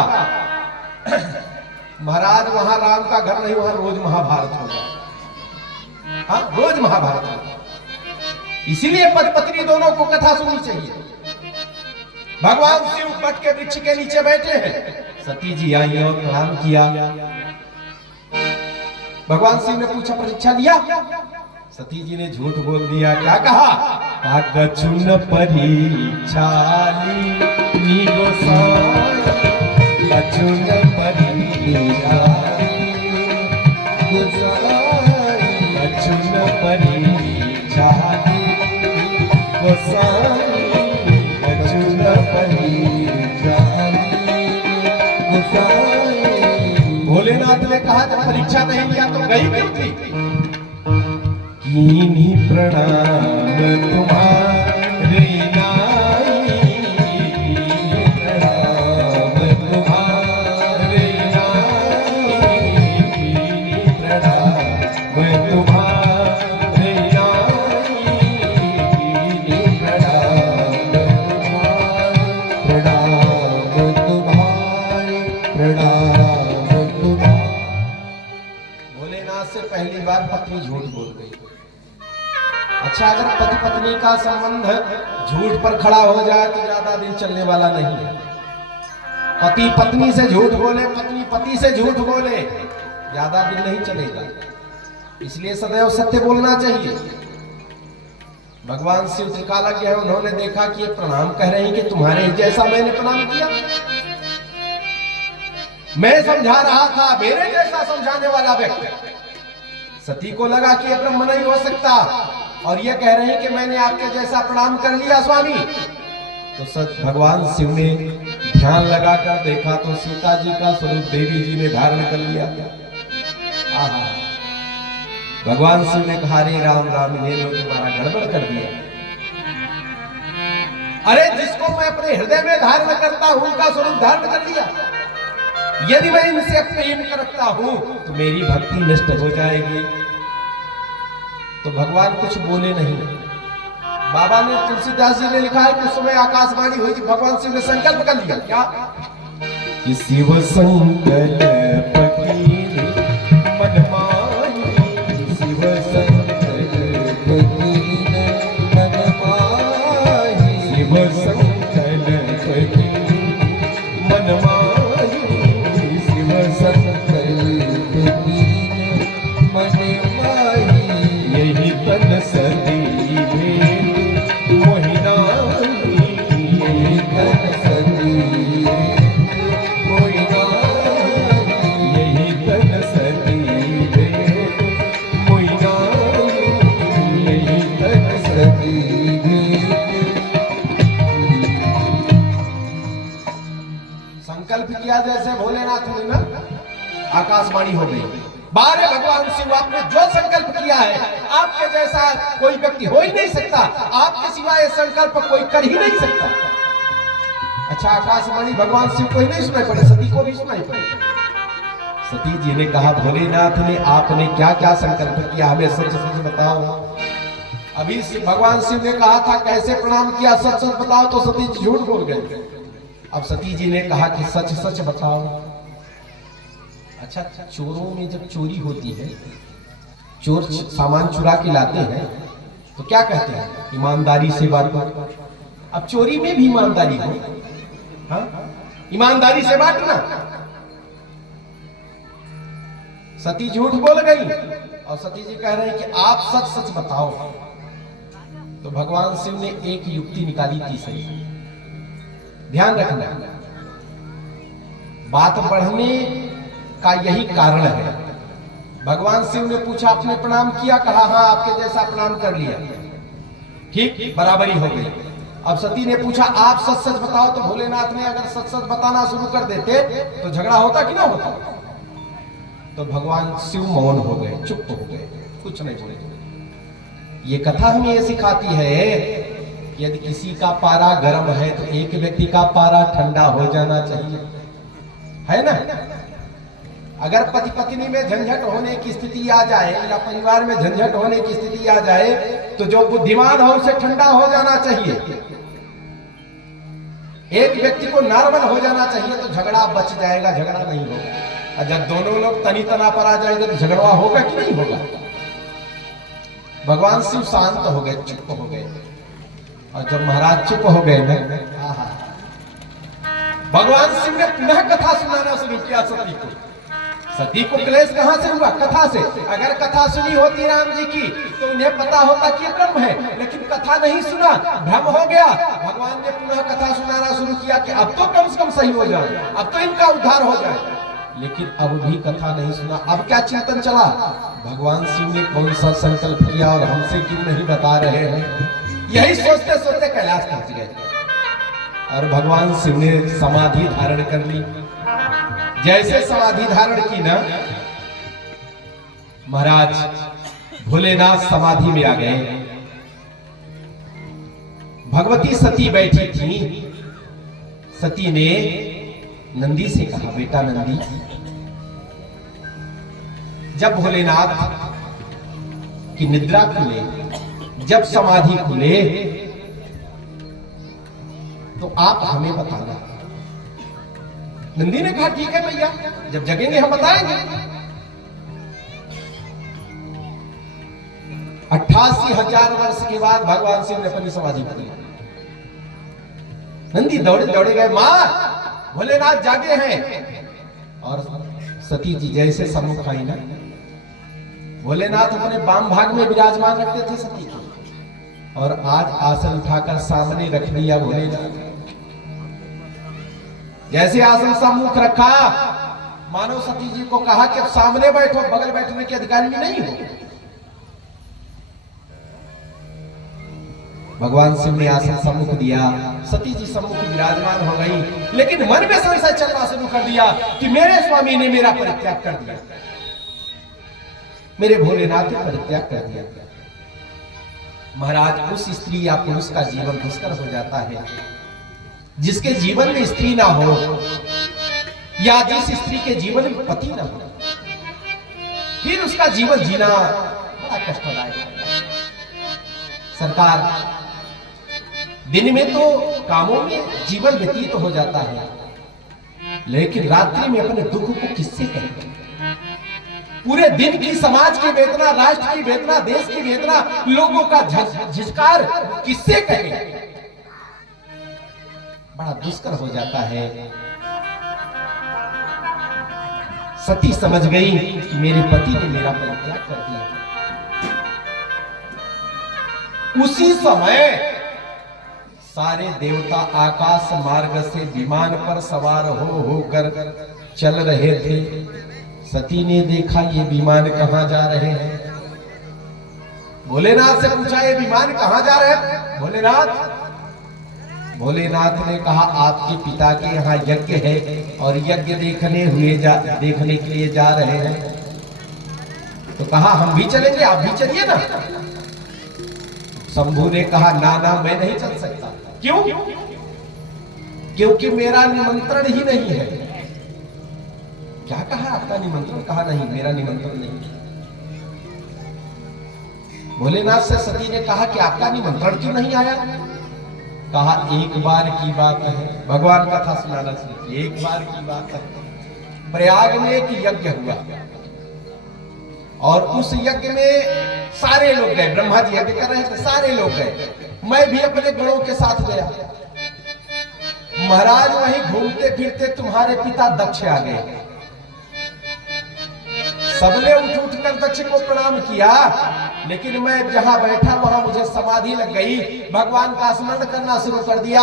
महाराज, वहां राम का घर नहीं, वहां रोज महाभारत होगा। हाँ, रोज महाभारत होगा। इसीलिए पति पत्नी दोनों को कथा सुननी चाहिए। भगवान शिव बट के वृक्ष के नीचे बैठे हैं, सती जी आई और प्रणाम किया। भगवान शिव ने पूछा, परीक्षा लिया? सती जी ने झूठ बोल दिया। क्या कहा? कछुन परीक्षा ली गोसाई, कछुन परीक्षा गोसाई, कछुन परीक्षा गोसाई, कछुन परीक्षा गोसाई। भोलेनाथ ने कहा जब परीक्षा नहीं लिया तो गई क्यों थी? कीन्ही प्रणाम तुम्हारे नाई, प्रणाम तुम्हारे नाई, कीन्ही प्रणाम तुम्हारे नाई, कीन्ही प्रणाम तुम्हारे, प्रणाम तुम्हारे। भोलेनाथ से पहली बार पत्नी झूठ बोल गई। अच्छा, अगर पति पत्नी का संबंध झूठ पर खड़ा हो जाए तो ज्यादा दिन चलने वाला नहीं है। पति पत्नी से झूठ बोले, पत्नी पति से झूठ बोले, ज्यादा दिन नहीं चलेगा। इसलिए सदैव सत्य बोलना चाहिए। भगवान शिव त्रिकालज्ञ है, उन्होंने देखा कि ये प्रणाम कह रहे हैं कि तुम्हारे जैसा मैंने प्रणाम किया। मैं समझा रहा था, मेरे जैसा समझाने वाला व्यक्ति। सती को लगा कि ये ब्रह्म नहीं हो सकता, और ये कह रहे हैं कि मैंने आपके जैसा प्रणाम कर लिया स्वामी। तो सच भगवान शिव ने ध्यान लगाकर देखा तो सीता जी का स्वरूप देवी जी ने धारण कर लिया। आहा, भगवान शिव ने कहा, रे राम राम, इन्हें तुम्हारा गड़बड़ कर दिया। अरे जिसको मैं अपने हृदय में धारण करता हूं उनका स्वरूप धारण कर लिया। यदि मैं इनसे प्रेम करता हूं तो मेरी भक्ति नष्ट हो जाएगी। तो भगवान कुछ बोले नहीं। बाबा ने, तुलसीदास जी ने लिखा है कि उस समय आकाशवाणी हुई थी, भगवान शिव ने संकल्प कर लिया। क्या? कि शिव संकल्प कीन्ही मन माही, शिव संकल्प कीन्ही मन माही, शिव संकल्प कीन्ही मन माही, शिव संकल्प कीन्ही मन माही, यही तन सदी भेंट मोहिनाई, यही तन सदी मोहिनाई, यही तन सदी भेंट मोहिनाई, यही तन सदी भेंट। संकल्प किया जैसे भोलेनाथ ने ना, आकाशवाणी हो गई। बारे भगवान शिव, आपने जो संकल्प किया है, आपके जैसा कोई व्यक्ति हो ही नहीं सकता, आपके सिवाय संकल्प कोई कर ही नहीं सकता। अच्छा, आकाशवाणी भगवान शिव को ही नहीं सुनाई पड़े, सती को भी सुनाई पड़े। सती जी ने कहा, भोलेनाथ ने आपने क्या क्या संकल्प किया, हमें सच सच बताओ। अभी भगवान शिव ने कहा था कैसे प्रणाम किया, सच सच बताओ, तो सती जी झूठ बोल गए। अब सती जी ने कहा कि सच सच बताओ। अच्छा, चोरों में जब चोरी होती है, चोर सामान चुरा के लाते हैं तो क्या कहते हैं? ईमानदारी से बांटो। अब चोरी में भी ईमानदारी हो, हाँ, ईमानदारी से बांटना। सती झूठ बोल गई और सती जी कह रहे हैं कि आप सच सच बताओ। तो भगवान शिव ने एक युक्ति निकाली तीसरी। ध्यान रखना, बात बढ़ने का यही कारण है। भगवान शिव ने पूछा, आपने प्रणाम किया? कहा हाँ, आपके जैसा प्रणाम कर लिया। ठीक, बराबरी हो गई। अब सती ने पूछा, आप सच सच बताओ। तो भोलेनाथ ने अगर सच सच बताना शुरू कर देते तो झगड़ा होता कि ना होता? तो भगवान शिव मौन हो गए, चुप हो गए, कुछ नहीं बोले। ये कथा हमें ये सिखाती है कि यदि किसी का पारा गर्म है तो एक व्यक्ति का पारा ठंडा हो जाना चाहिए, है ना? अगर पति पत्नी में झंझट होने की स्थिति आ जाए या परिवार में झंझट होने की स्थिति आ जाए तो जो बुद्धिमान हो उसे ठंडा हो जाना चाहिए। एक व्यक्ति को नॉर्मल हो जाना चाहिए तो झगड़ा बच जाएगा, झगड़ा नहीं होगा। और जब दोनों लोग तनी तना पर आ जाएंगे तो झगड़ा होगा कि नहीं होगा? भगवान शिव शांत हो गए, चुप हो गए। और जब महाराज चुप हो गए ना, भगवान शिव ने पुनः कथा सुनाना शुरू किया सती को। सती को क्लेश कहां से हुआ? कथा से। अगर कथा सुनी होती राम जी की तो उन्हें पता होता कि ब्रह्म है, लेकिन कथा नहीं सुना, भ्रम हो गया। भगवान ने पुनः कथा सुनाना शुरू किया कि अब तो कम से कम सही हो जाए, अब तो इनका उद्धार हो जाए। लेकिन अब भी कथा नहीं सुना। अब क्या चिंतन चला? भगवान शिव ने कौन सा संकल्प किया और हमसे क्यों नहीं बता रहे हैं? यही सोचते सोचते कैलाश पहुंच गए और भगवान शिव ने समाधि धारण कर ली। जैसे समाधि धारण की ना, महाराज भोलेनाथ समाधि में आ गए। भगवती सती बैठी थी। सती ने नंदी से कहा, बेटा नंदी, जब भोलेनाथ की निद्रा खुले, जब समाधि खुले, तो आप हमें बताना। नंदी ने कहा, ठीक है भैया, जब जगेंगे हम बताएंगे। 88,000 वर्ष के बाद भगवान शिव ने अपनी समाधि खुली। नंदी दौड़े दौड़े गए, मां भोलेनाथ जागे हैं। और सती जी जैसे सम्मुख आई ना, भोलेनाथ अपने वाम भाग में विराजमान रखते थे सती को, और आज आसन उठाकर सामने रख दिया भोलेनाथ। जैसे आसन सम्मुख रखा, मानो सती जी को कहा कि अब सामने बैठो, बगल बैठने के अधिकारी नहीं हो। भगवान शिव ने आसन सम्मुख दिया, सती जी सम्मुख विराजमान हो गई, लेकिन मन में संशय चलना शुरू कर दिया कि मेरे स्वामी ने मेरा परित्याग कर दिया, मेरे भोलेनाथ ने परित्याग कर दिया। महाराज, उस स्त्री या पुरुष का जीवन दुष्कर हो जाता है जिसके जीवन में स्त्री ना हो, या जिस स्त्री के जीवन में पति ना हो, फिर उसका जीवन जीना बड़ा कष्टदायक है। सरकार, दिन में तो कामों में जीवन व्यतीत हो जाता है, लेकिन रात्रि में अपने दुख को किससे कहें? पूरे दिन की समाज की वेदना, राष्ट्र की वेदना, देश की वेदना, लोगों का झिझकार किससे कहें? बड़ा दुष्कर हो जाता है। सती समझ गई कि मेरे पति ने मेरा परित्याग कर दिया। उसी समय सारे देवता आकाश मार्ग से विमान पर सवार होकर चल रहे थे। सती ने देखा ये विमान कहां जा रहे हैं। भोलेनाथ से पूछा, ये विमान कहां जा रहे हैं भोलेनाथ? भोलेनाथ ने कहा, आपके पिता के यहाँ यज्ञ है और यज्ञ देखने के लिए जा रहे हैं। तो कहा, हम भी चलेंगे, आप भी चलिए ना। शंभू ने कहा, ना ना, मैं नहीं चल सकता। क्यों? क्योंकि मेरा निमंत्रण ही नहीं है। क्या कहा? आपका निमंत्रण? कहा, नहीं, मेरा निमंत्रण नहीं है। भोलेनाथ से सती ने कहा कि आपका निमंत्रण क्यों नहीं आया? कहा, एक बार की बात है, भगवान कथा सुनाना सीखिए। एक बार की बात है, प्रयाग में एक यज्ञ हुआ और उस यज्ञ में सारे लोग गए। ब्रह्मा जी यज्ञ कर रहे थे, सारे लोग गए। मैं भी अपने गणों के साथ गया। महाराज, वहीं घूमते फिरते तुम्हारे पिता दक्ष आ गए। सबने उठ कर दक्ष को प्रणाम किया, लेकिन मैं जहां बैठा वहां मुझे समाधि लग गई। भगवान का स्मरण करना शुरू कर दिया।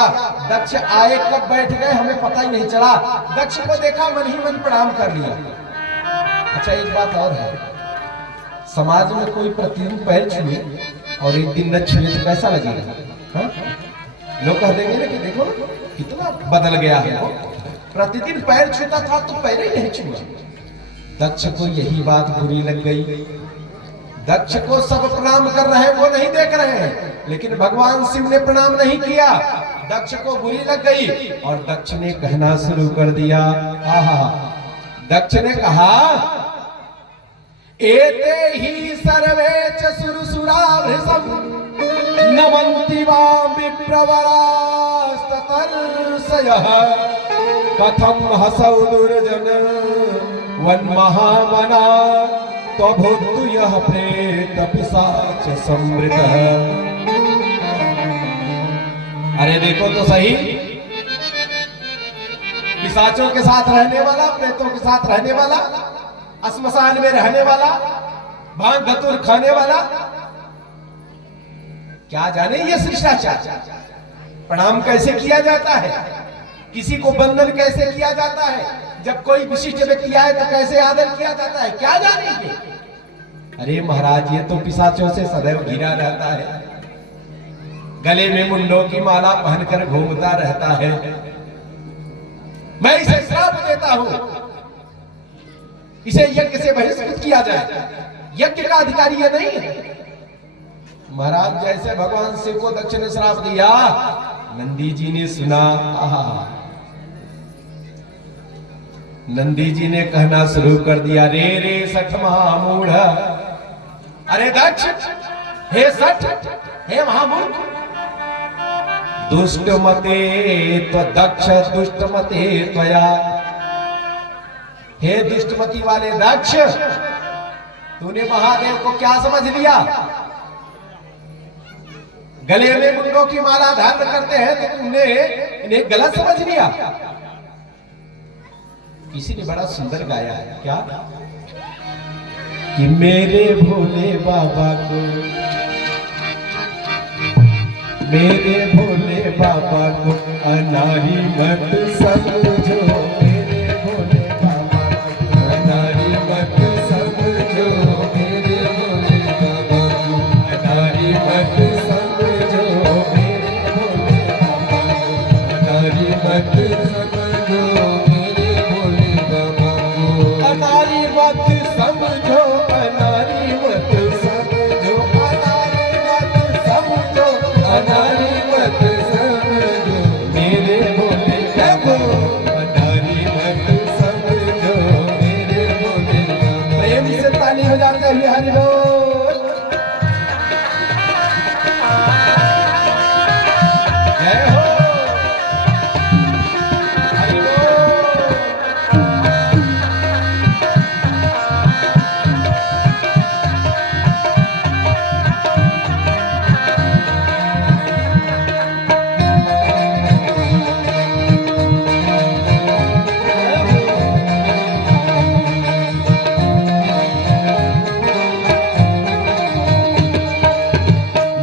दक्ष आए, कब बैठ गए हमें पता ही नहीं चला। दक्ष को देखा, मन ही मन प्रणाम कर लिया। अच्छा, एक बात और है, समाज में कोई प्रतिदिन पैर छुए और एक दिन न छुए तो कैसा लगेगा? हाँ? लोग कह देंगे ना कि देखो कितना बदल गया है वो, प्रतिदिन पैर छूता था तो पैर ही नहीं छुआ। दक्ष को यही बात बुरी लग गई। दक्ष को सब प्रणाम कर रहे हैं, वो नहीं देख रहे हैं, लेकिन भगवान शिव ने प्रणाम नहीं किया। दक्ष को बुरी लग गई और दक्ष ने कहना शुरू कर दिया। आहा, दक्ष ने कहा, एते ही सर्वे च सुरसुराभृशं नमन्ति वां विप्रवरास्ततर्षयः कथं हसौ दुर्जन वन्महामना त्वभूतु यः प्रेत पिशाच संवृतः। अरे देखो तो सही, पिशाचों के साथ रहने वाला, प्रेतों के साथ रहने वाला, श्मशान में रहने वाला, भांग धतूर खाने वाला, क्या जाने ये शिष्टाचार। प्रणाम कैसे किया जाता है, किसी को बंधन कैसे किया जाता है, जब कोई विशिष्ट व्यक्ति आए तो कैसे आदर किया जाता है, क्या जानेंगे। अरे महाराज, ये तो पिशाचों से सदैव घिरा रहता है, गले में मुंडों की माला पहनकर घूमता रहता है। मैं इसे श्राप देता हूं इसे यज्ञ से बहिष्कृत किया जाए। यज्ञ का अधिकारी ये नहीं है। महाराज जैसे भगवान शिव को दक्ष ने श्राप दिया, नंदी जी ने सुना, नंदी जी ने कहना शुरू कर दिया, रे रे सठ महामूढ़, अरे दक्ष, हे सठ, हे महामूढ़, दुष्ट मते तो दक्ष दुष्ट मते त्वया, हे दुष्टमती वाले दक्ष, तूने महादेव को क्या समझ लिया? गले में गुंडों की माला धारण करते हैं तो तुमने इन्हें गलत समझ लिया। किसी ने बड़ा सुंदर गाया है, क्या कि मेरे भोले बाबा को, मेरे भोले बाबा को अनारी मत समझो, मेरे भोले बाबा को अनारी मत समझो, मेरे भोले बाबा को अनारी मत समझो, मेरे भोले बाबा को अनारी मत समझो, मेरे भोले बाबा को अनारी मत समझो, अनारी मत समझो, अनारी मत समझो, अनारी मत समझो, मेरे भोले बाबा अनारी मत समझो, मेरे भोले बाबा। प्रेम से ताली बजाते हुए हरि बोल, जय हो, हरि बोल।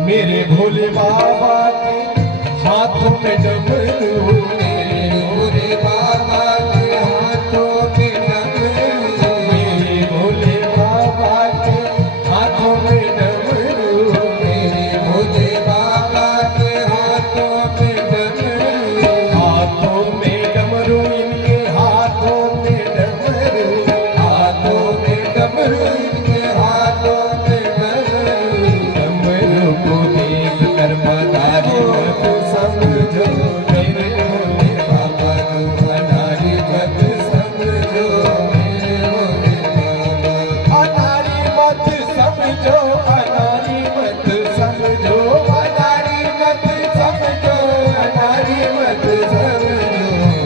मेरे भोले बाबा के हाथों में डमरू, मेरे भोले बाबा के हाथों में डमरू, मेरे भोले बाबा के हाथों में डमरू, मेरे भोले बाबा के हाथों में डमरू, हाथों में डमरू, इनके हाथों में डमरू, हाथों में डमरू, इनके हाथों में डमरू, डमरू को देख कर मदारी मत समझो, मेरे भोले बाबा को अनारी मत समझो, मेरे भोले बाबा अनारी मत समझो, अनारी मत समझो, अनारी मत समझो, अनारी मत समझो,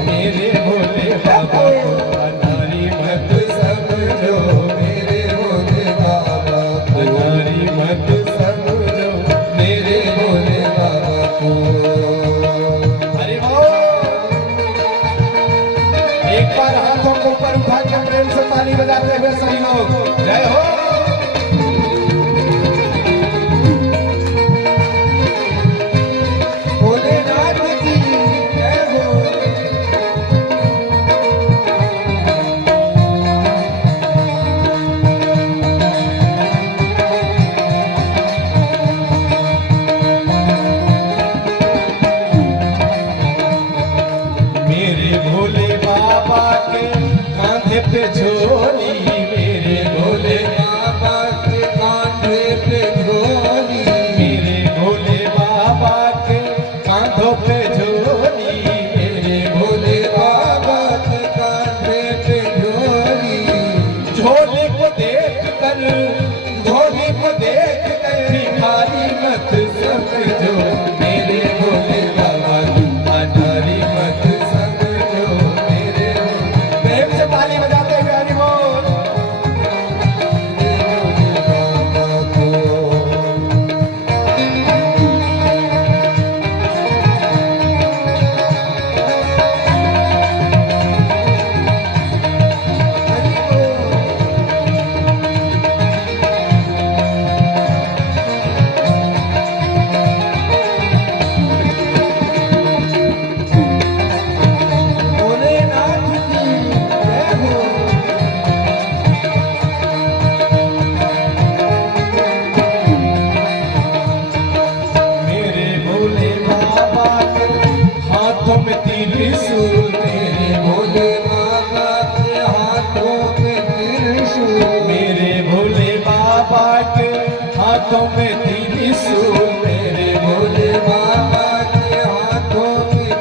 मेरे भोले बाबा को अनारी मत समझो, मेरे भोले बाबा अनारी मत समझो, मेरे भोले बाबा को। हरि बोल। एक बार हाथों को ऊपर उठा के प्रेम से ताली बजाते हुए सभी लोग जय हो। भोलेनाथ की जय हो। मेरे भोले बाबा के कांधे पे झोली, मेरे भोले हाथों में त्रिशूल, मेरे भोले बाबा के हाथों में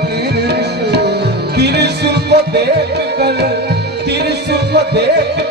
त्रिशूल को देख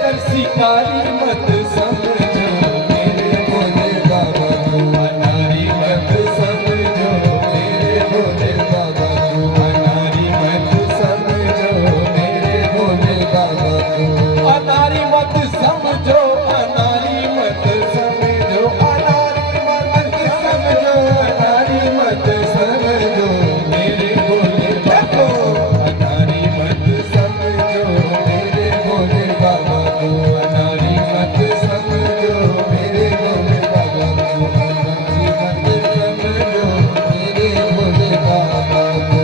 कर शिकारी मत समझो, मेरे भोले बाबा को अनारी मत समझो, मेरे भोले बाबा को अनारी मत समझो, मेरे भोले बाबा को अनारी मत समझो, अनारी मत समझो, अनारी मत समझो, अनारी मत समझो, मेरे भोले बाबा को अनारी मत समझो, मेरे भोले बाबा को अनारी मत समझो, मेरे भोले बाबा को अनारी मत समझो, मेरे भोले बाबा को।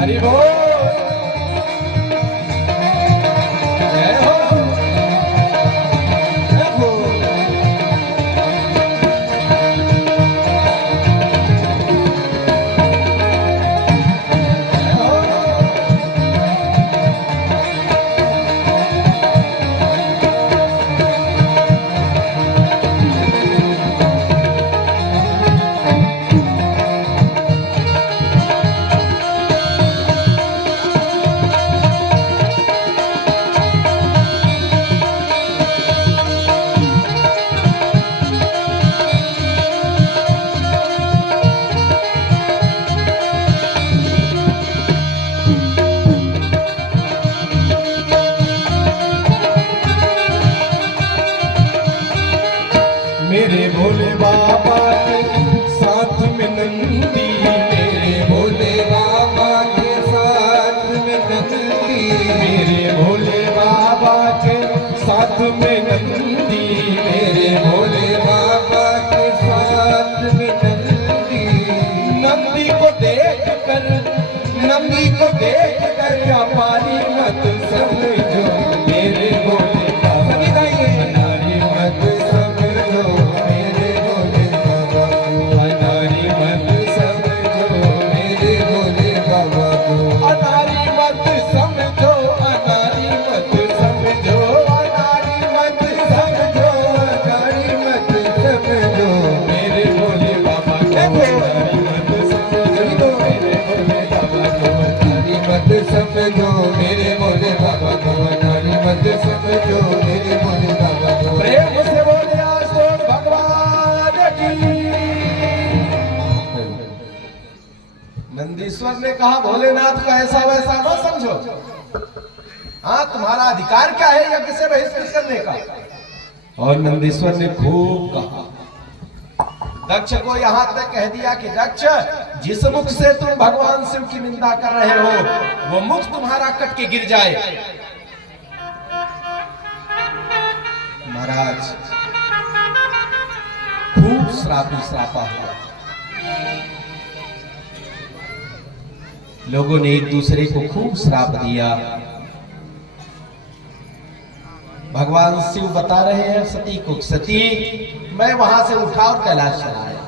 हरि बोल, जय हो, जय हो। मेरे भोले बाबा के साथ में नंदी, मेरे भोले बाबा के साथ में नंदी, मेरे भोले बाबा के साथ में नंदी, मेरे भोले बाबा के साथ में नंदी। नंदी को देख कर व्यापारी मत समझो, मेरे भोले बाबा अनारी मत समझो, मेरे भोले बाबा को अनारी मत समझो, मेरे भोले बाबा को अनारी मत समझो, अनारी मत समझो, अनारी मत समझो, अनारी मत समझो, मेरे भोले बाबा को अनारी मत समझो, मेरे भोले बाबा को अनारी मत समझो, मेरे भोले बाबा को अनारी मत समझो, मेरे भोले बाबा को। प्रेम से बोले आज तो भगवान की। नंदीश्वर ने कहा भोलेनाथ को ऐसा वैसा न समझो, हाँ तुम्हारा अधिकार क्या है यज्ञ से बहिष्कृत करने का। और नंदीश्वर ने खूब कहा, दक्ष को यहां तक कह दिया कि दक्ष, जिस मुख से तुम भगवान शिव की निंदा कर रहे हो वो मुख तुम्हारा कट के गिर जाए। महाराज खूब श्रापा हुआ, लोगों ने एक दूसरे को खूब श्राप दिया। भगवान शिव बता रहे हैं सती को, सती मैं वहां से उठा और कैलाश चला आया।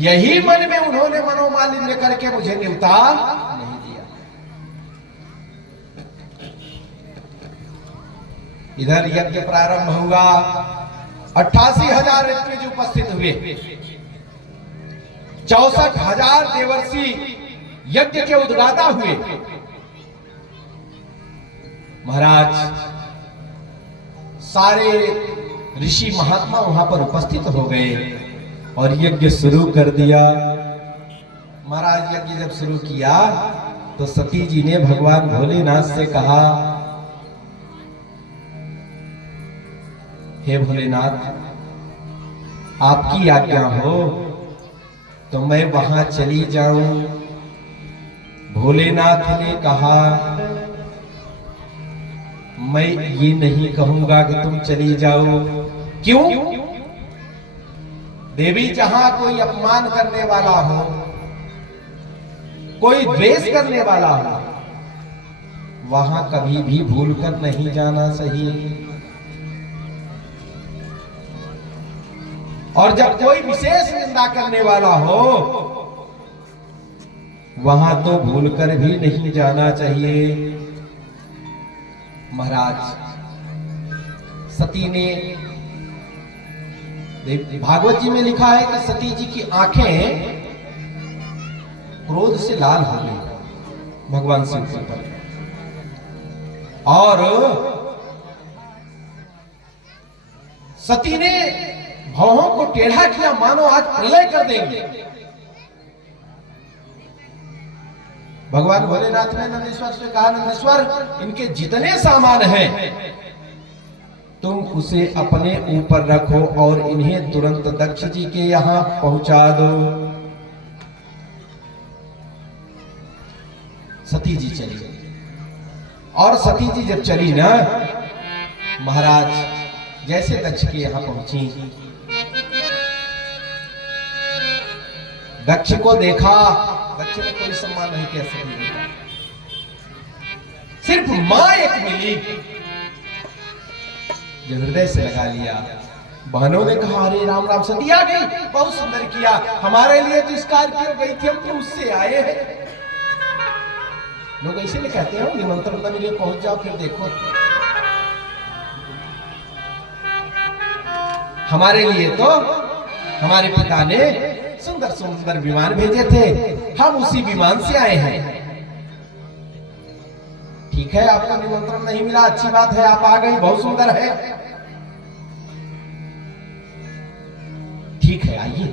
यही मन में उन्होंने मनोमालिन्य करके मुझे न्योता नहीं दिया। इधर यज्ञ प्रारंभ हुआ, 88,000 ऋत्विज उपस्थित हुए, 64,000 देवर्षि यज्ञ के उद्गाता हुए। महाराज सारे ऋषि महात्मा वहां पर उपस्थित हो गए और यज्ञ शुरू कर दिया। महाराज यज्ञ जब शुरू किया तो सती जी ने भगवान भोलेनाथ से कहा, हे भोलेनाथ, आपकी आज्ञा हो तो मैं वहां चली जाऊं। भोलेनाथ ने कहा, मैं ये नहीं कहूंगा कि तुम चली जाओ। क्यों? देवी, जहां कोई अपमान करने वाला हो, कोई द्वेष करने वाला हो, वहां कभी भी भूलकर नहीं जाना चाहिए। और जब कोई विशेष निंदा करने वाला हो, वहां तो भूलकर भी नहीं जाना चाहिए। महाराज सती ने, भागवत जी में लिखा है कि सती जी की आंखें क्रोध से लाल हो गई भगवान शिव के ऊपर, और सती ने भौहों को टेढ़ा किया, मानो आज प्रलय कर देंगे। भगवान भोलेनाथ ने नंदीश्वर से कहा, नंदीश्वर इनके जितने सामान हैं तुम उसे अपने ऊपर रखो और इन्हें तुरंत दक्ष जी के यहां पहुंचा दो। सती जी चली, और सती जी जब चली ना महाराज, जैसे दक्ष के यहां पहुंची, दक्ष को देखा, दक्ष ने कोई सम्मान नहीं किया सती जी का, सिर्फ मां एक मिली जो हृदय से लगा लिया। बहनों ने कहा, अरे राम राम, सती आ गई, बहुत सुंदर किया, हमारे लिए तो स्कॉर्पियो गई थी, हम तो उससे आए हैं। लोग ऐसे नहीं कहते हैं, निमंत्रण न मिले पहुंच जाओ फिर देखो। हमारे लिए तो हमारे पिता ने सुंदर सुंदर विमान भेजे थे, हम उसी विमान से आए हैं। ठीक है, आपका निमंत्रण नहीं मिला, अच्छी बात है, आप आ गई, बहुत सुंदर है, ठीक है आइए।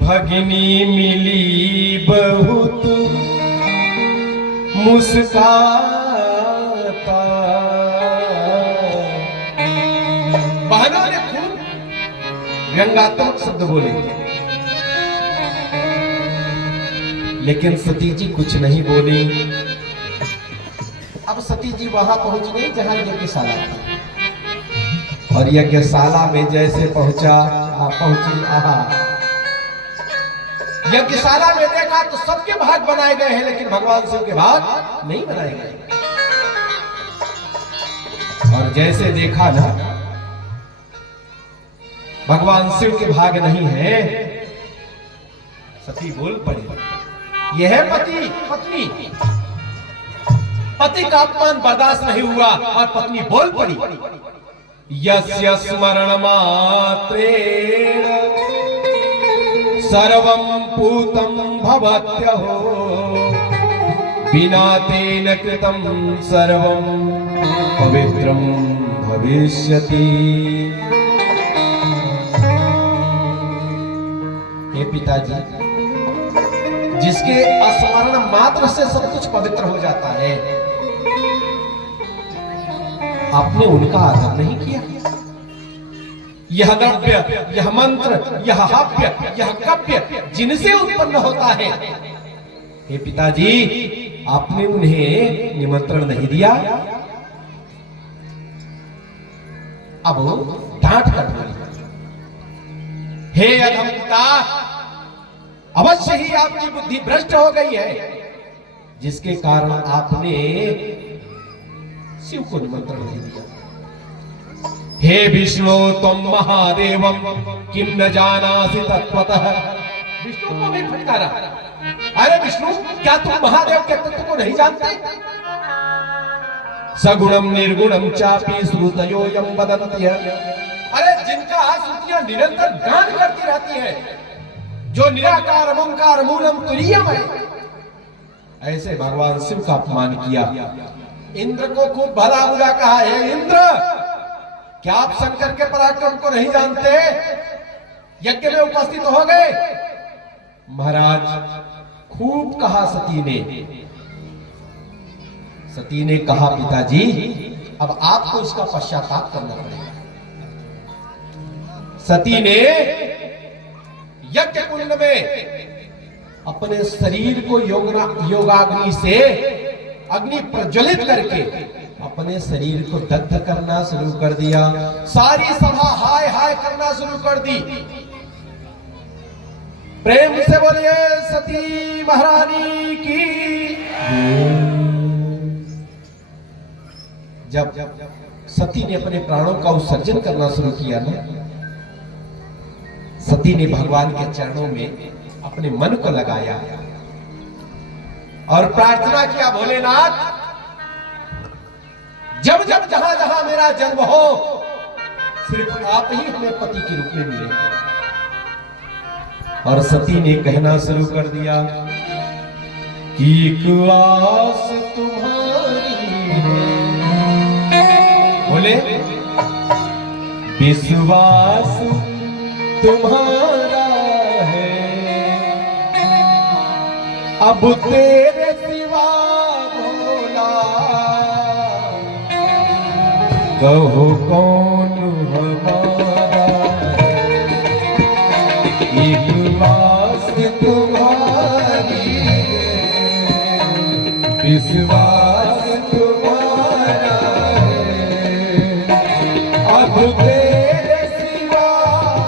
भगिनी मिली बहुत मुस्काता, बहनों ने खूब व्यंग्यात्मक शब्द बोले, लेकिन सती जी कुछ नहीं बोली। अब सती जी वहां पहुंच गई जहां यज्ञशाला था, और यज्ञशाला में जैसे पहुंची, यज्ञशाला में देखा तो सबके भाग बनाए गए हैं, लेकिन भगवान शिव के भाग नहीं बनाए गए। और जैसे देखा ना भगवान शिव के भाग नहीं है, सती बोल पड़ी, यह है पति पत्नी। पति का अपमान बर्दाश्त नहीं हुआ और पत्नी बोल पड़ी, यस्य स्मरण मात्रेण सर्वं पूतं भवत्यहो, बिना तेन कृतं सर्वं पवित्रं भविष्यति। हे पिताजी, जिसके स्मरण मात्र से सब कुछ पवित्र हो जाता है, आपने उनका आदर नहीं किया। यह द्रव्य, यह मंत्र, यह हव्य, यह कव्य जिनसे उत्पन्न होता है, हे पिताजी आपने उन्हें निमंत्रण नहीं दिया। अब डांट कर बोली, हे अधम पिता, अवश्य ही आपकी बुद्धि भ्रष्ट हो गई है, जिसके कारण आपने शिव को निमंत्रण नहीं दिया। हे विष्णु तुम महादेवम किम न जानासि तत्वतः, विष्णु को भी फटकारा, अरे विष्णु क्या तुम महादेव के तत्व को नहीं जानते? सगुणम निर्गुणम चापि श्रुतयोयम वदन्ति, अरे जिनका श्रुतियां निरंतर गान करती रहती है, जो निराकार ओंकार मूलम तुरीयम है, ऐसे भगवान शिव का अपमान किया। इंद्र को खूब भला बुरा कहा, है इंद्र क्या आप शंकर के पराक्रम को नहीं जानते? यज्ञ में उपस्थित हो गए। महाराज खूब कहा सती ने कहा, पिताजी अब आपको इसका पश्चाताप करना पड़ेगा। सती ने यज्ञ कुंड में अपने शरीर को योगाग्नि से अग्नि प्रज्वलित करके अपने शरीर को दग्ध करना शुरू कर दिया। सारी सभा हाय हाय करना शुरू कर दी। प्रेम से बोलिए सती महारानी की। जब सती ने अपने प्राणों का उत्सर्जन करना शुरू किया ना, सती ने भगवान के चरणों में अपने मन को लगाया और प्रार्थना किया, भोलेनाथ जब जब जहां जहां मेरा जन्म हो सिर्फ आप ही हमें पति के रूप में मिले। और सती ने कहना शुरू कर दिया कि एक आस तुम्हारी है, बोले विश्वास तुम्हारा है, अब तेरे सिवा भोला कहो कौन हमारा है। एक आस तुम्हारी है, विश्वास तुम्हारा है, अब तेरे सिवा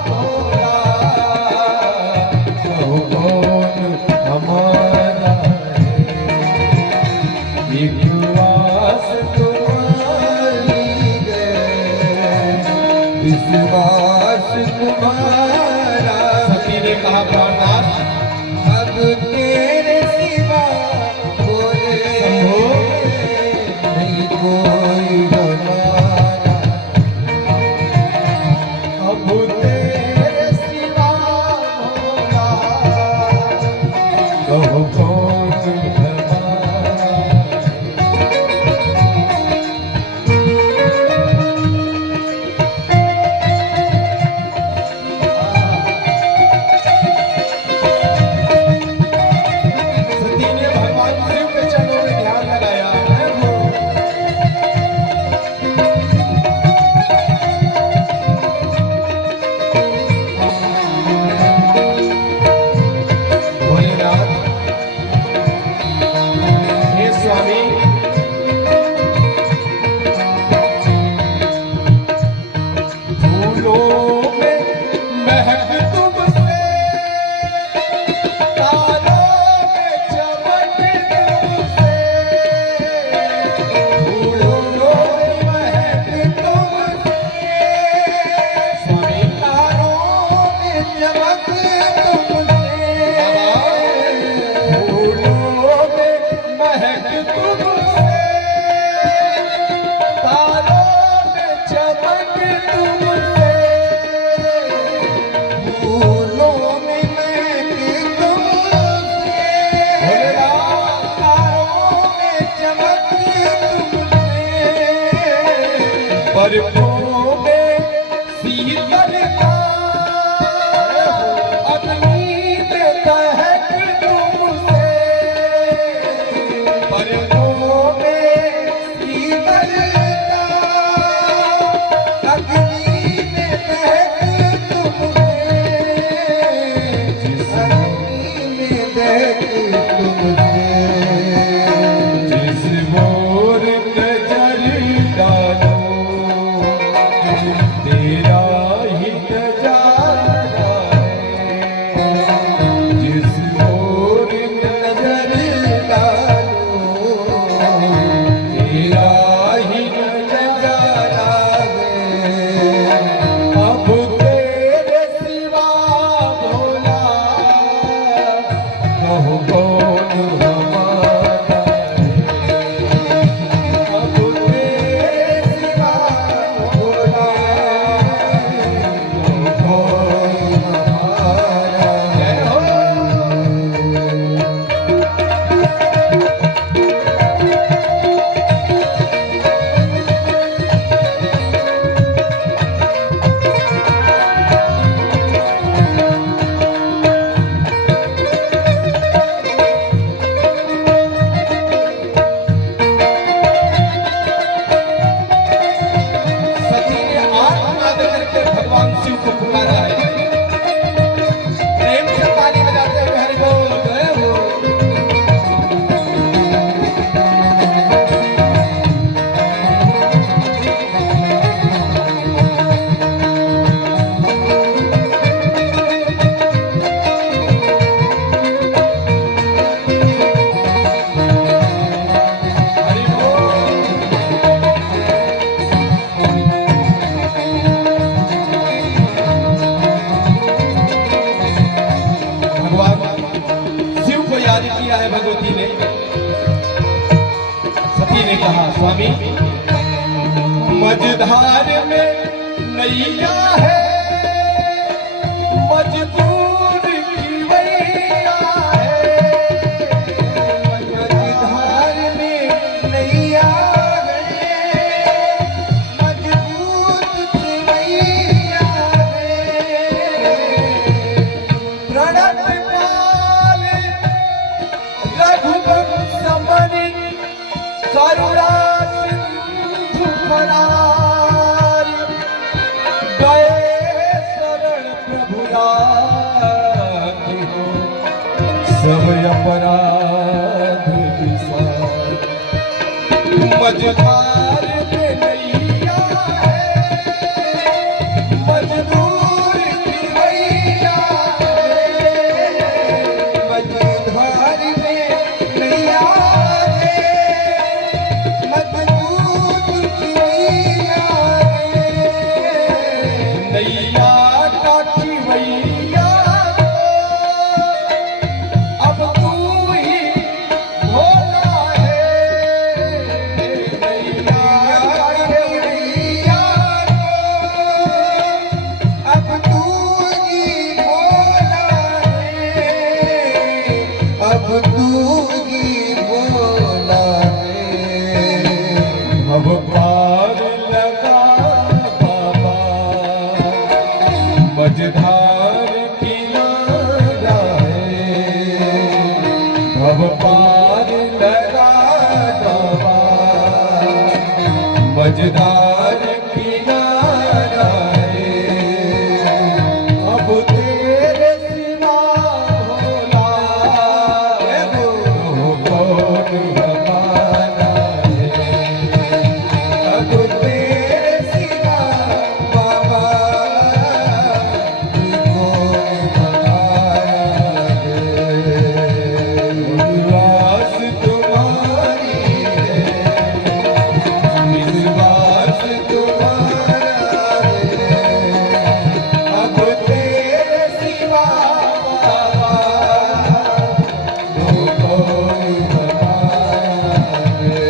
भोला कहो कौन हमारा है। एक आस तुम्हारी विश्वास तुम्हारा। सती ने कहा प्राणनाथ अब तेरे सिवा बोले नहीं कोई हमारा, अब तेरे सिवा भोला कहो कौन हमारा। स्वामी मझधार में नैया है, मजबूर की वैया है। मझधार में नैया है, मजबूर की वैया है। प्रणत पाल रघुवंश मणि करुणा सिंधु करार, गए शरण प्रभु राखी हो, सब अपराध विसार। मझधार में नैया है, मजदूर की वैया है। मझधार में नैया है, मजबूर की वैया है। नैया का खिवैया अब तू ही भोला है। नैया का खिवैया अब तू ही भोला है, अब तू ही भोला है। अब पार लगा बाबा, मझधार किनारा है। अब पार लगा बाबा, मझधार किनारा है। अब तेरे सिवा भोला तो कौन हमारा है। अब तेरे सिवा बाबा कौन हमारा है। विश्वास तुम्हारी है, विश्वास तुम्हारा है। अब तेरे सिवा बाबा तो कौन हमारा है।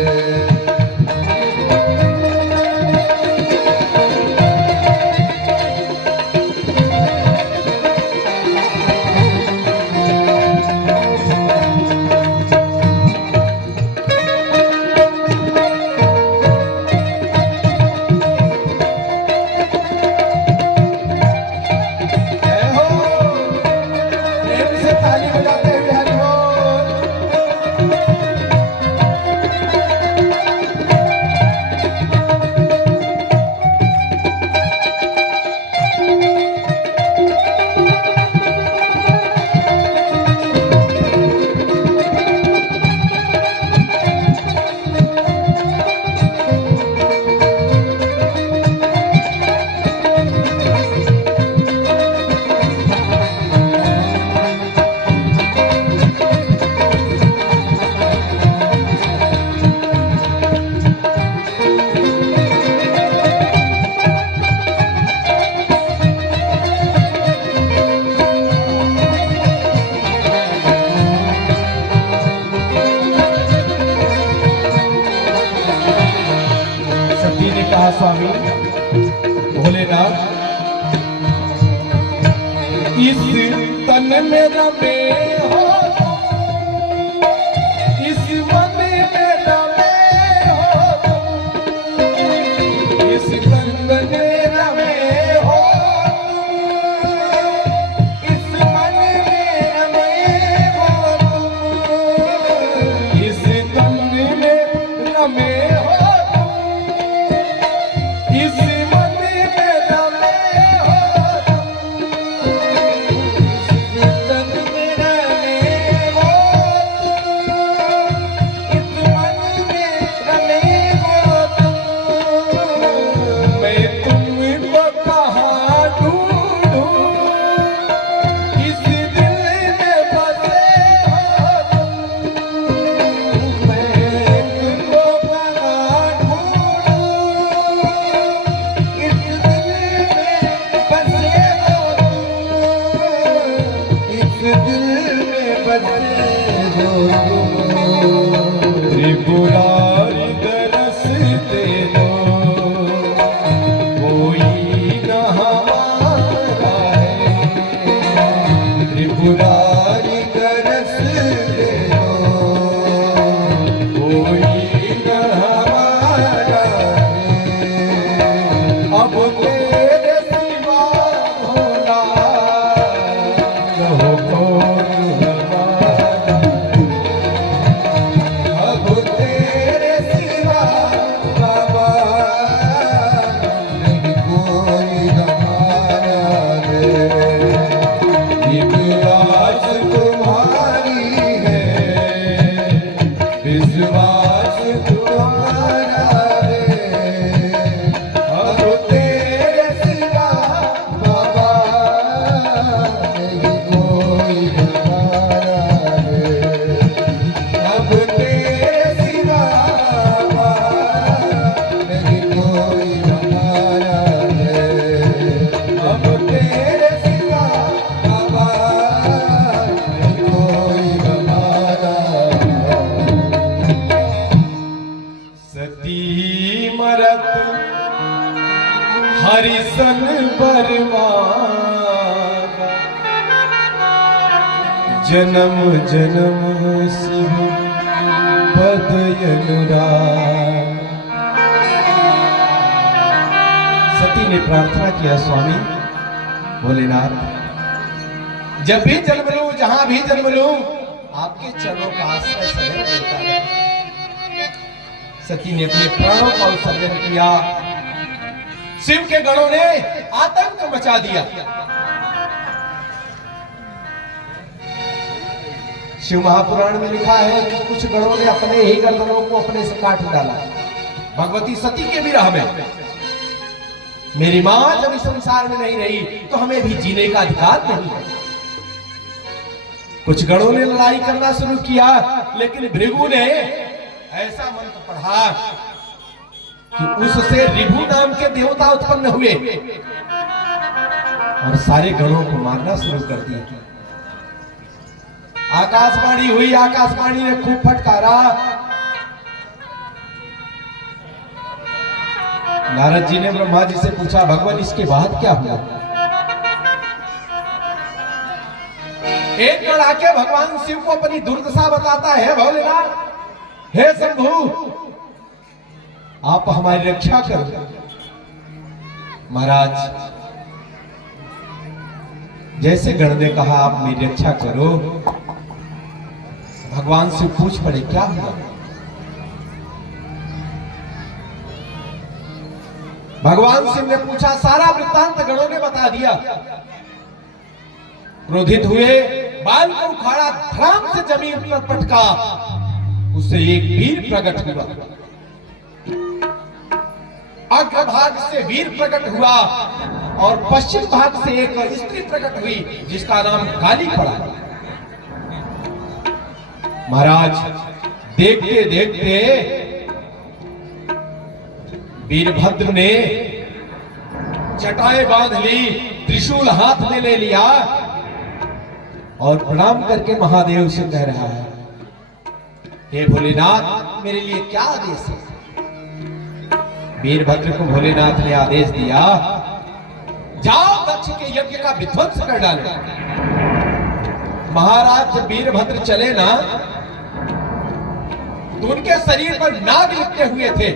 जय हो, प्रेम से ताली बजाते हुए हरि बोल। सती ने कहा स्वामी भोलेनाथ, इस तन में रमे हो, इस मन में रमे हो, इस तन में रमे हो, इस मन में रमे हो इस तन में रमे हो, इस मन में रमे हो। तन में रमे सिमरत हरिसन बरमागा, जन्म जन्म शिव पद अनुराग। सती ने प्रार्थना किया, स्वामी भोलेनाथ, जब भी जन्म लूं, जहां भी जन्म लूं, आपके चरणों का आश्रय सदैव मिलता है। सती ने अपने प्राणों का उत्सर्जन किया। शिव के गणों ने आतंक मचा दिया। शिव महापुराण में लिखा है कि कुछ गणों ने अपने ही गर्दनों को अपने से काट डाला। भगवती सती के विरह में, मेरी मां जब इस संसार में नहीं रही तो हमें भी जीने का अधिकार नहीं है। कुछ गणों ने लड़ाई करना शुरू किया, लेकिन भृगु ने ऐसा मंत्र पढ़ा कि उससे रिभु नाम के देवता उत्पन्न हुए और सारे गणों को मारना शुरू कर दिया। आकाशवाणी हुई, आकाशवाणी ने खूब फटकारा। नारद जी ने ब्रह्मा जी से पूछा, भगवान इसके बाद क्या हुआ? एक गण आके भगवान शिव को अपनी दुर्दशा बताता है, भोलेनाथ, हे शंभु, आप हमारी रक्षा करो। महाराज, जैसे गण ने कहा आप मेरी रक्षा करो, भगवान से पूछ पड़े क्या हुआ? भगवान शिव ने पूछा, सारा वृत्तांत गणों ने बता दिया। क्रोधित हुए, बाल को उखाड़ा, धड़ाम से जमीन पर पटका, उससे एक वीर प्रकट हुआ। अग्रभाग से वीर प्रकट हुआ और पश्चिम भाग से एक स्त्री प्रकट हुई जिसका नाम काली पड़ा। महाराज, देखते देखते वीरभद्र ने जटाएं बांध ली, त्रिशूल हाथ में ले लिया और प्रणाम करके महादेव से कह रहा है, हे भोलेनाथ, मेरे लिए क्या आदेश है? वीरभद्र को भोलेनाथ ने आदेश दिया, जाओ दक्ष के यज्ञ का विध्वंस कर डालो। महाराज, जब वीरभद्र चले ना तो उनके शरीर पर नाग लिपटे हुए थे।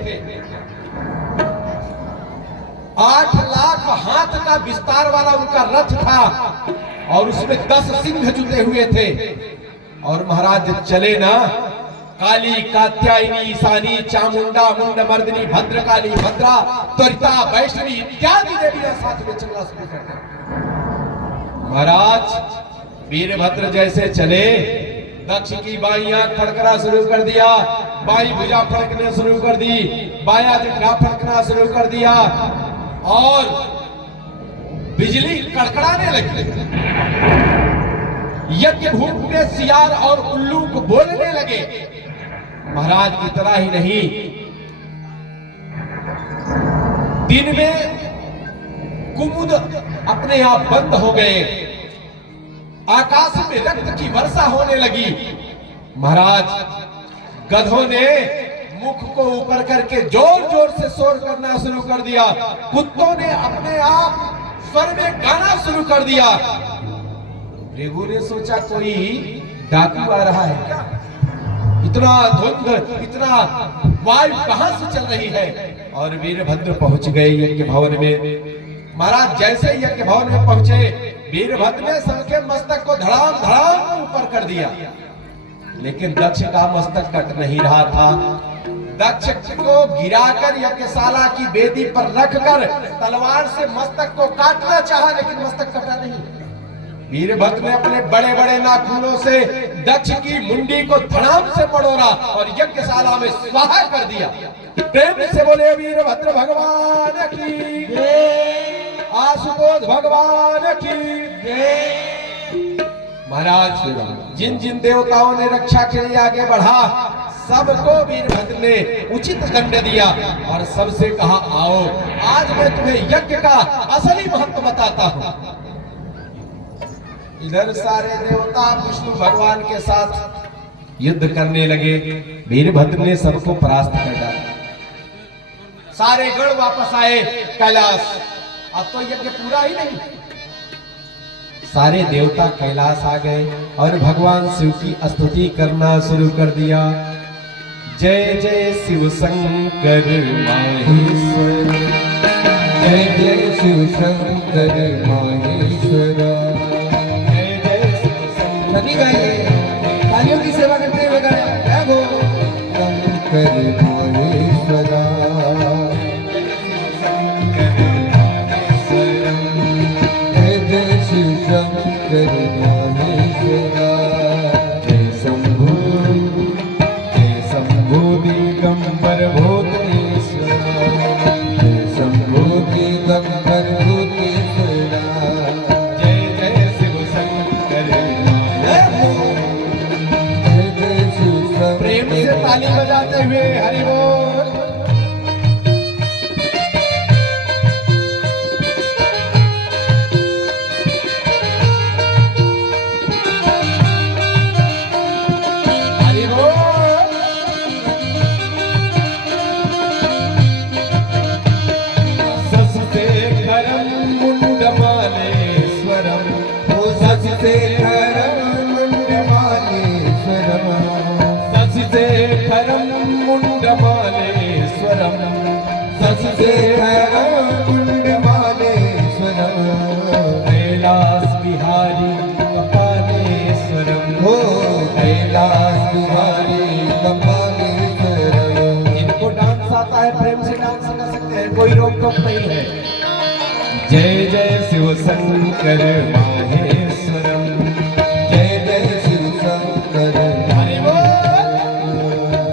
8 लाख हाथ का विस्तार वाला उनका रथ था और उसमें 10 सिंह जुटे हुए थे। और महाराज जब चले ना, काली, कात्यायनी, ईशानी, चामुंडा, मुंड मर्दिनी, भद्रकाली, भद्रा, त्वरिता, वैष्णवी इत्यादि देवियां साथ में चलना शुरू कर दी। महाराज, वीरभद्र जैसे चले, दक्ष की बाई आंख फड़कना शुरू कर दिया, बाई भुजा फड़कने शुरू कर दी, बाया जंघा फड़कना शुरू कर दिया और बिजली कड़कड़ाने लगी। यज्ञ भूमि में सियार और उल्लू को बोलने लगे। महाराज, इतना ही नहीं, दिन में कुमुद अपने आप बंद हो गए, आकाश में रक्त की वर्षा होने लगी। महाराज, गधों ने मुख को ऊपर करके जोर जोर से शोर करना शुरू कर दिया। कुत्तों ने अपने आप स्वर में गाना शुरू कर दिया। भृगु ने सोचा कोई डाकू आ रहा है क्या? इतना धुंध, इतना वायु कहां से चल रही है? और वीरभद्र पहुंच गए यज्ञ भवन में। महाराज, जैसे यज्ञ भवन में पहुंचे, वीरभद्र ने सबके मस्तक को धड़ाम धड़ाम ऊपर कर दिया, लेकिन दक्ष का मस्तक कट नहीं रहा था। दक्ष को गिराकर यज्ञशाला की वेदी पर रखकर तलवार से मस्तक को काटना चाहा, लेकिन मस्तक कटा नहीं। वीरभद्र ने अपने बड़े बड़े नाखूनों से दक्ष की मुंडी को धड़ाम से पड़ोरा और यज्ञशाला में स्वाहा कर दिया। प्रेम से बोले वीरभद्र भगवान की जय, आशुतोष भगवान की जय। महाराज, जिन जिन देवताओं ने रक्षा के लिए आगे बढ़ा, सबको वीरभद्र ने उचित दंड दिया और सबसे कहा, आओ आज मैं तुम्हें यज्ञ का असली महत्व बताता हूं। इधर सारे देवता विष्णु भगवान के साथ युद्ध करने लगे। वीरभद्र ने सबको परास्त कर डाला। सारे गण वापस आए कैलाश। अब तो यज्ञ पूरा ही नहीं, सारे देवता कैलाश आ गए और भगवान शिव की स्तुति करना शुरू कर दिया। जय जय शिव शंकर माहेश्वर, जय जय शिव शंकर माहेश्वर। जय जय शिव शंकर। सभी गाइए, तालियों की सेवा करते हुए गाएं। जय हो शंकर माहेश्वरा, जय जय शिव शंकर माहेश्वरा। जय शंभु, जय शंभु दिगंबर भूतेश्वरा, जय शंभु दिगंबर भूतेश्वरा। जय जय शिव शंकर। जय हो जय जय शिव शंकर। प्रेम से ताली बजाते हुए हरि बोल। हरि बोल। सस्तेखरं मुण्डमालेश्वरं, शशिशेखरं मुण्डमालेश्वरं, शशिशेखरं मुण्डमालेश्वरं, शशिशेखरं मुण्डमालेश्वरं। कैलास बिहारी कपालेश्वरं, हो कैलास बिहारी कपालेश्वरं। इनको डांस आता है, प्रेम से डांस कर सकते हैं, कोई रोक टोक नहीं है। जय जय शिव शंकर माहेश्वरम, जय जय शिव शंकर हरि बोल।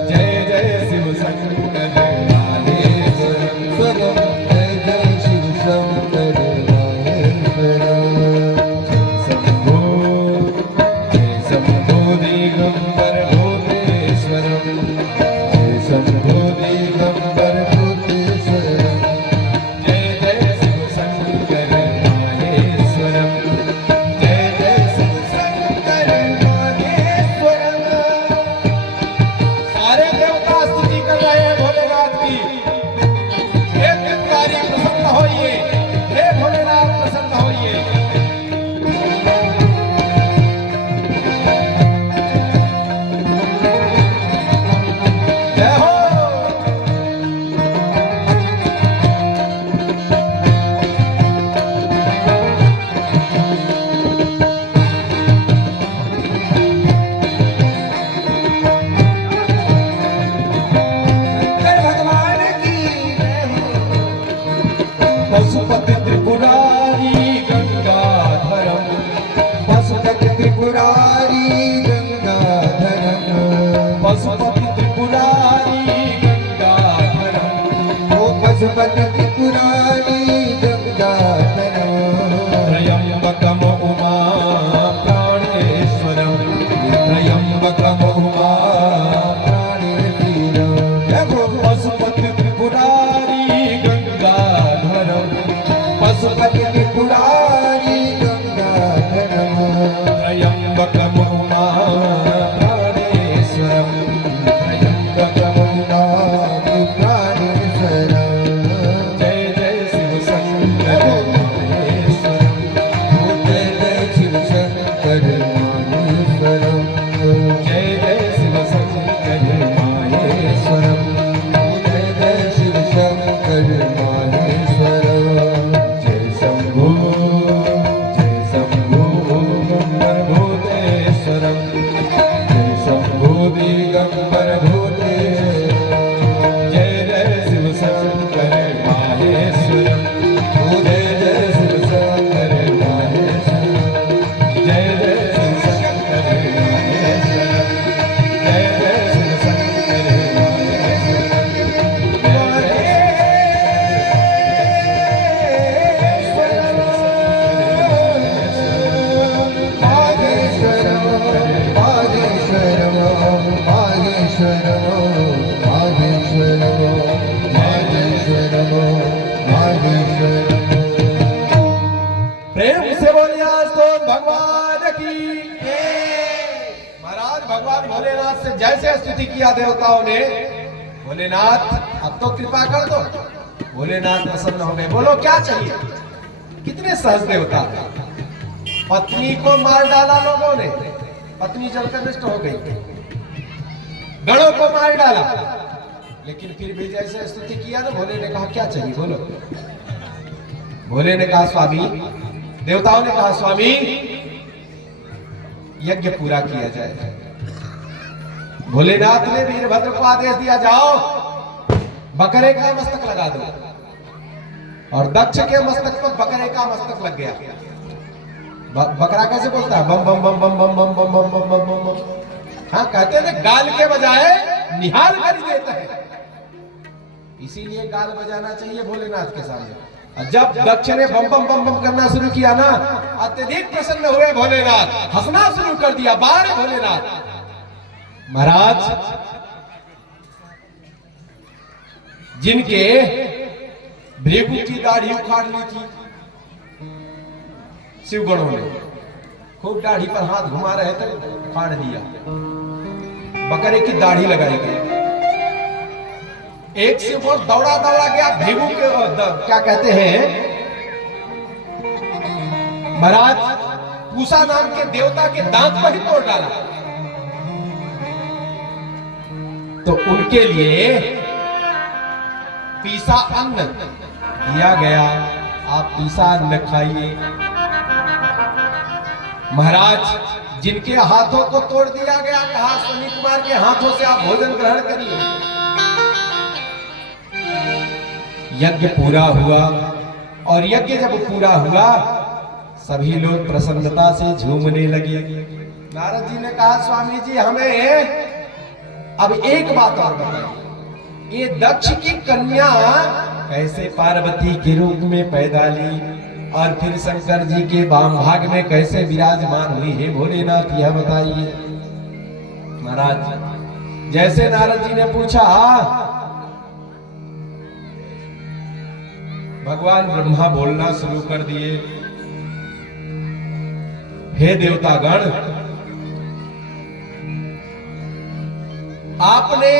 जय जय शिव शंकर माहेश्वरम, स्वरं। जय जय शिव शंकर माहेश्वरं। शंभो, जय शंभो दिगंबर भूतेश्वरम, जय शंभो दिगंबर भूतेश्वरं। जय जय शिव शंकर माहेश्वरम, जय जय शिव शंकर माहेश्वरम। सारे देवता स्तुति कर रहे हैं भोलेनाथ की। हे त्रिपुरारी प्रसन्न होइए, हे भोलेनाथ प्रसन्न होइए। जय हो। शंकर भगवान की जय हो। पशुपति त्रिपुरारी गंगाधरम, पशुपति त्रिपुरारी गंगाधरं। पशुपति त्रिपुरारी गंगाधरम, ओ पशुपति त्रिपुरारी गंगाधरं। त्र्यंबकम उमा प्राणेश्वरम, त्र्यंबकम उमा। प्राणेश्वरं। जय हो पशुपति त्रिपुरारी गंगाधरम, पशुपति त्रिपुरारी गंगाधरं। त्र्यंबकम उमा प्राणेश्वरम, त्र्यंबकमुनादि प्राणेश्वरं। जय जय शिव शंकर माहेश्वरम, जय जय शिव शंकर माहेश्वरं। जय जय शिव शंकर माहेश्वरम, जय जय शिव शंकर माहेश्वरं। जय शंभो, जय शंभो दिगंबर भूतेश्वरम, जय शंभो दिगंबर भूतेश्वरम। जय जय शिव शंकर माहेश्वरम, जय जय शिव शंकर माहेश्वरं। जय जय शिव शंकर माहेश्वरम, जय जय शिव शंकर माहेश्वरम, जय प्रेम से बोलिए आज तो भगवान की। महाराज भगवान भोलेनाथ से जैसे स्तुति किया देवताओं ने, भोलेनाथ अब तो कृपा कर दो। भोलेनाथ प्रसन्न हो गए। बोलो क्या चाहिए? कितने सहज देवता। पत्नी को मार डाला लोगों ने, पत्नी जलकर नष्ट हो गई, गणों को मार डाला, लेकिन फिर भी जैसे स्तुति किया ना, भोले ने कहा क्या चाहिए बोलो। भोले ने कहा स्वामी, देवताओं ने कहा स्वामी यज्ञ पूरा किया जाए। भोलेनाथ ने वीरभद्र को आदेश दिया जाओ बकरे का मस्तक लगा दो, और दक्ष के मस्तक पर बकरे का मस्तक लग गया। बकरा कैसे बोलता है? बम बम बम बम बम बम बम बम बम बम बम। हाँ, कहते हैं गाल के बजाय निहाल कर देता है, इसीलिए गाल बजाना चाहिए भोलेनाथ के सामने। जब दक्ष ने बम बम बम बम करना शुरू किया ना, अत्यधिक प्रसन्न हुए भोलेनाथ, हंसना शुरू कर दिया। बारे भोलेनाथ महाराज, जिनके भृगु की दाढ़ी उखाड़ ली थी शिवगणों ने, खूब दाढ़ी पर हाथ घुमा रहे थे, उखाड़ दिया। बकरे की दाढ़ी लगाई गई। एक से वो दौड़ा दौड़ा गया भृगु के क्या कहते हैं महाराज, पूसा नाम के देवता के दांत पर ही तोड़ डाला। तो उनके लिए पीसा अन्न दिया गया, आप पीसा अन्न खाइए। महाराज, जिनके हाथों को तोड़ दिया गया, कहा अश्विनी कुमार के हाथों से आप भोजन ग्रहण करिए। यज्ञ पूरा हुआ, और यज्ञ जब पूरा हुआ सभी लोग प्रसन्नता से झूमने लगे। नारद जी ने कहा स्वामी जी, हमें अब एक बात और बताइए, ये दक्ष की कन्या कैसे पार्वती के रूप में पैदा ली, और फिर शंकर जी के वाम भाग में कैसे विराजमान हुई है भोलेनाथ, यह बताइए। महाराज, जैसे नारद जी ने पूछा, भगवान ब्रह्मा बोलना शुरू कर दिए, हे देवतागण, आपने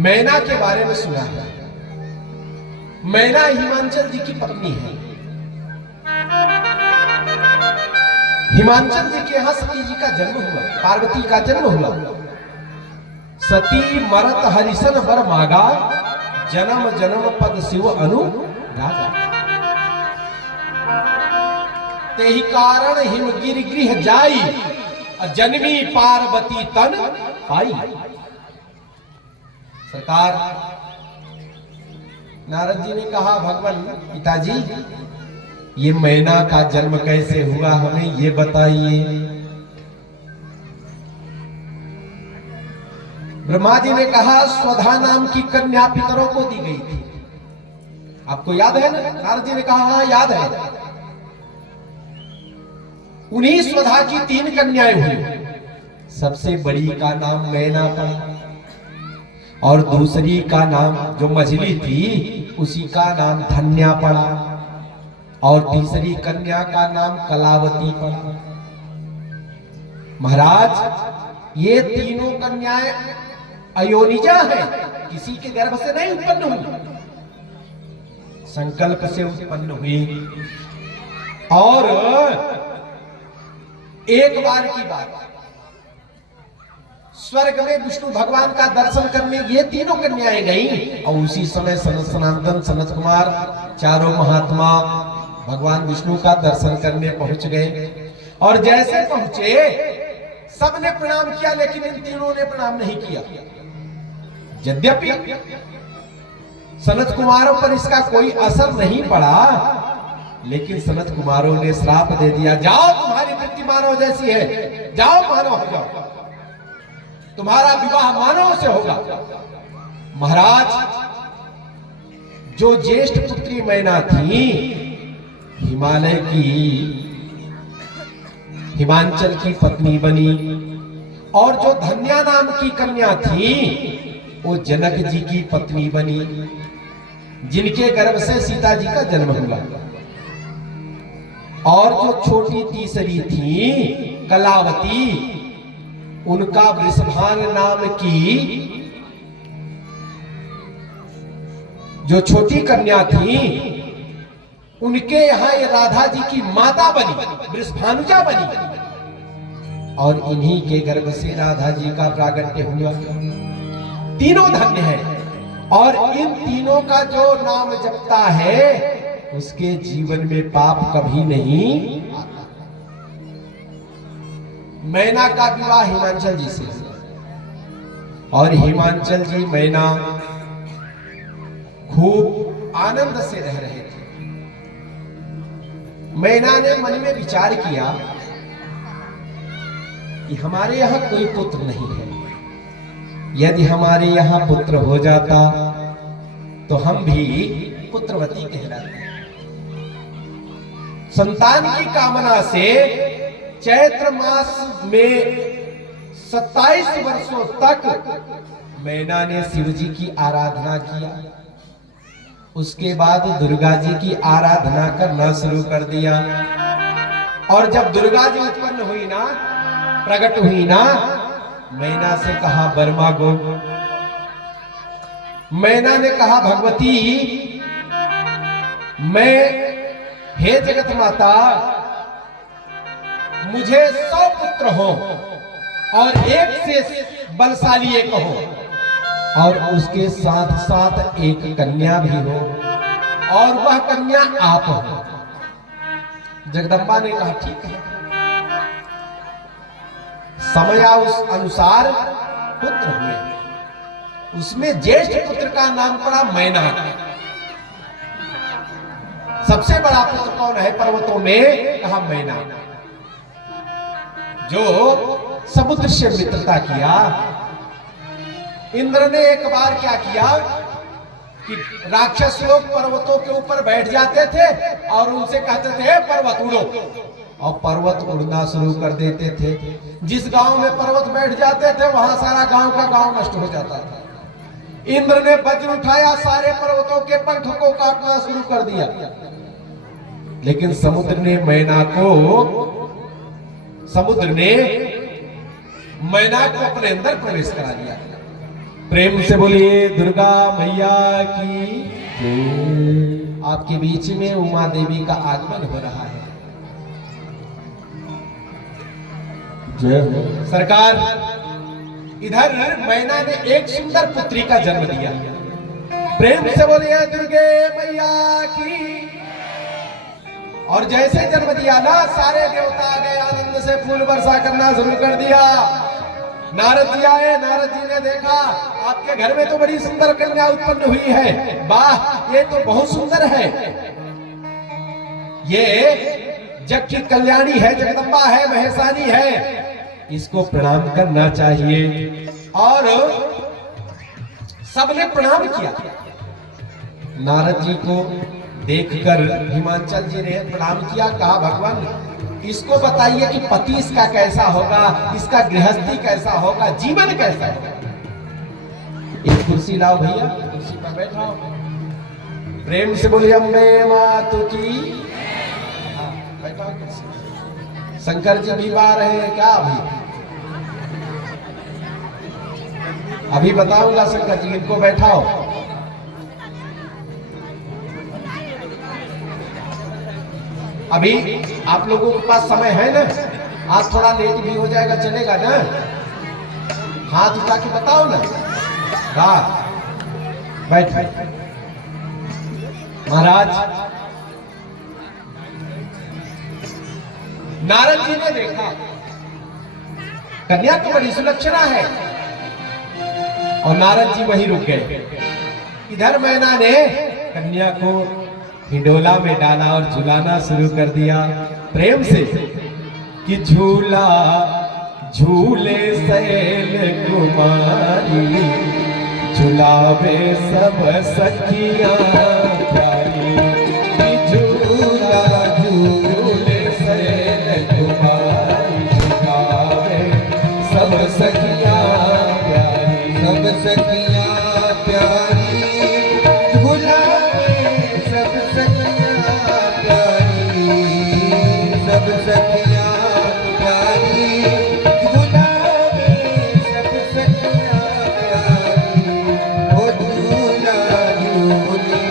मैना के बारे में सुना है। मैना हिमांचल जी की पत्नी है। हिमांचल जी के यहां सती जी का जन्म हुआ, पार्वती का जन्म हुआ। सती मरत हरिशन बर मागा, जन्म जन्म पद शिव अनु रागा। तेहि कारण हिम गिर गृह जाई, जन्मी पार्वती तन पाई। सरकार, नारद जी ने कहा भगवान पिताजी, ये मैना का जन्म कैसे हुआ, हमें ये बताइए। ब्रह्मा जी ने कहा स्वधा नाम की कन्या पितरों को दी गई थी, आपको याद है ना? नारद जी ने कहा हाँ याद है। उन्हीं स्वधा की 3 कन्याएं हुई। सबसे बड़ी का नाम मैना पड़ा, और दूसरी का नाम जो मझली थी उसी का नाम धन्या पड़ा, और तीसरी कन्या का नाम कलावती पड़ा। महाराज, ये तीनों कन्याएं अयोनिजा है, किसी के गर्भ से नहीं उत्पन्न हुई, संकल्प से उत्पन्न हुई। और एक बार की बात, स्वर्ग में विष्णु भगवान का दर्शन करने ये तीनों कन्याएं गईं, और उसी समय सनत सनत कुमार चारों महात्मा भगवान विष्णु का दर्शन करने पहुंच गए। और जैसे पहुंचे सबने प्रणाम किया, लेकिन इन तीनों ने प्रणाम नहीं किया। यद्यपि सनत कुमारों पर इसका कोई असर नहीं पड़ा, लेकिन सनत कुमारों ने श्राप दे दिया, जाओ तुम्हारी वृत्ति मानव जैसी है, जाओ मानव हो जाओ, तुम्हारा विवाह मानव से होगा। महाराज, जो ज्येष्ठ पुत्री मैना थी, हिमालय की हिमांचल की पत्नी बनी, और जो धन्या नाम की कन्या थी वो जनक जी की पत्नी बनी, जिनके गर्भ से सीता जी का जन्म हुआ। और जो छोटी तीसरी थी कलावती, उनका वृषभान नाम की जो छोटी कन्या थी उनके यहाँ ये राधा जी की माता बनी, वृषभानुजा बनी, और इन्हीं के गर्भ से राधा जी का प्रागट्य हुआ। तीनों धन्य है, और इन तीनों का जो नाम जपता है उसके जीवन में पाप कभी नहीं आता। मैना का विवाह हिमांचल जी से, और हिमांचल जी मैना खूब आनंद से रह रहे थे। मैना ने मन में विचार किया कि हमारे यहां कोई पुत्र नहीं है, यदि हमारे यहां पुत्र हो जाता तो हम भी पुत्रवती कहलाते। संतान की कामना से चैत्र मास में 27 वर्षों तक मैना ने शिव जी की आराधना किया। उसके बाद दुर्गा जी की आराधना करना शुरू कर दिया, और जब दुर्गा जी उत्पन्न हुई ना, प्रकट हुई ना, मैना से कहा वर मांगो। मैना ने कहा भगवती, मैं, हे जगत माता, मुझे 100 पुत्र हो और एक से बलशाली एक हो, और उसके साथ साथ एक कन्या भी हो, और वह कन्या आप हो। जगदम्बा ने कहा ठीक है। समय उस अनुसार पुत्र हुए, उसमें ज्येष्ठ पुत्र का नाम पड़ा मैना। सबसे बड़ा पुत्र कौन है पर्वतों में? कहा मैना, जो समुद्र से मित्रता किया। इंद्र ने एक बार क्या किया कि राक्षस लोग पर्वतों के ऊपर बैठ जाते थे और उनसे कहते थे पर्वत उड़ो, और पर्वत उड़ना शुरू कर देते थे। जिस गांव में पर्वत बैठ जाते थे वहां सारा गांव का गांव नष्ट हो जाता था। इंद्र ने वज्र उठाया, सारे पर्वतों के पंख को काटना शुरू कर दिया। लेकिन समुद्र ने मैना को अपने अंदर प्रवेश करा दिया। प्रेम से बोलिए दुर्गा मैया की जय। आपके बीच में उमा देवी का आगमन हो रहा है। जय हो। सरकार, इधर मैना ने एक सुंदर पुत्री का जन्म दिया। प्रेम से बोलिए दुर्गे मैया की। और जैसे जन्म दिया ना, सारे देवता आ गए, आनंद से फूल वर्षा करना शुरू कर दिया। नारद जी आए, नारद जी ने देखा आपके घर में तो बड़ी सुंदर कन्या उत्पन्न हुई है, वाह ये तो बहुत सुंदर है, ये जग की कल्याणी है, जगदम्बा है, महेशानी है, इसको प्रणाम करना चाहिए। और सबने प्रणाम किया। नारद जी को देखकर हिमांचल जी ने प्रणाम किया, कहा भगवान इसको बताइए कि पति इसका कैसा होगा, इसका गृहस्थी कैसा होगा, जीवन कैसा होगा। एक कुर्सी लाओ भैया, कुर्सी पर बैठाओ। प्रेम से बोलिए अम्बे मातु की। बैठाओ कुर्सी। शंकर जी भी आ रहे हैं क्या? अभी बताऊंगा शंकर जी, इनको बैठाओ। अभी आप लोगों के पास समय है ना? आज थोड़ा लेट भी हो जाएगा, चलेगा ना? हाथ उठा के बताओ ना। बैठ महाराज। नारद जी ने देखा कन्या तो बड़ी सुलक्षणा है, और नारद जी वहीं रुक गए। इधर मैना ने कन्या को हिंडोला में डाला और झुलाना शुरू कर दिया। प्रेम से कि झूला झूले सैल कुमारी, झुलावे सब सखियां प्यारी। झूला झूले सैल कुमारी, झुलावे सब सखियां प्यारी, सब सखियां प्यारी। झूला झूले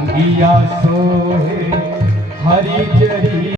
अंगिया सोहे हरी जरी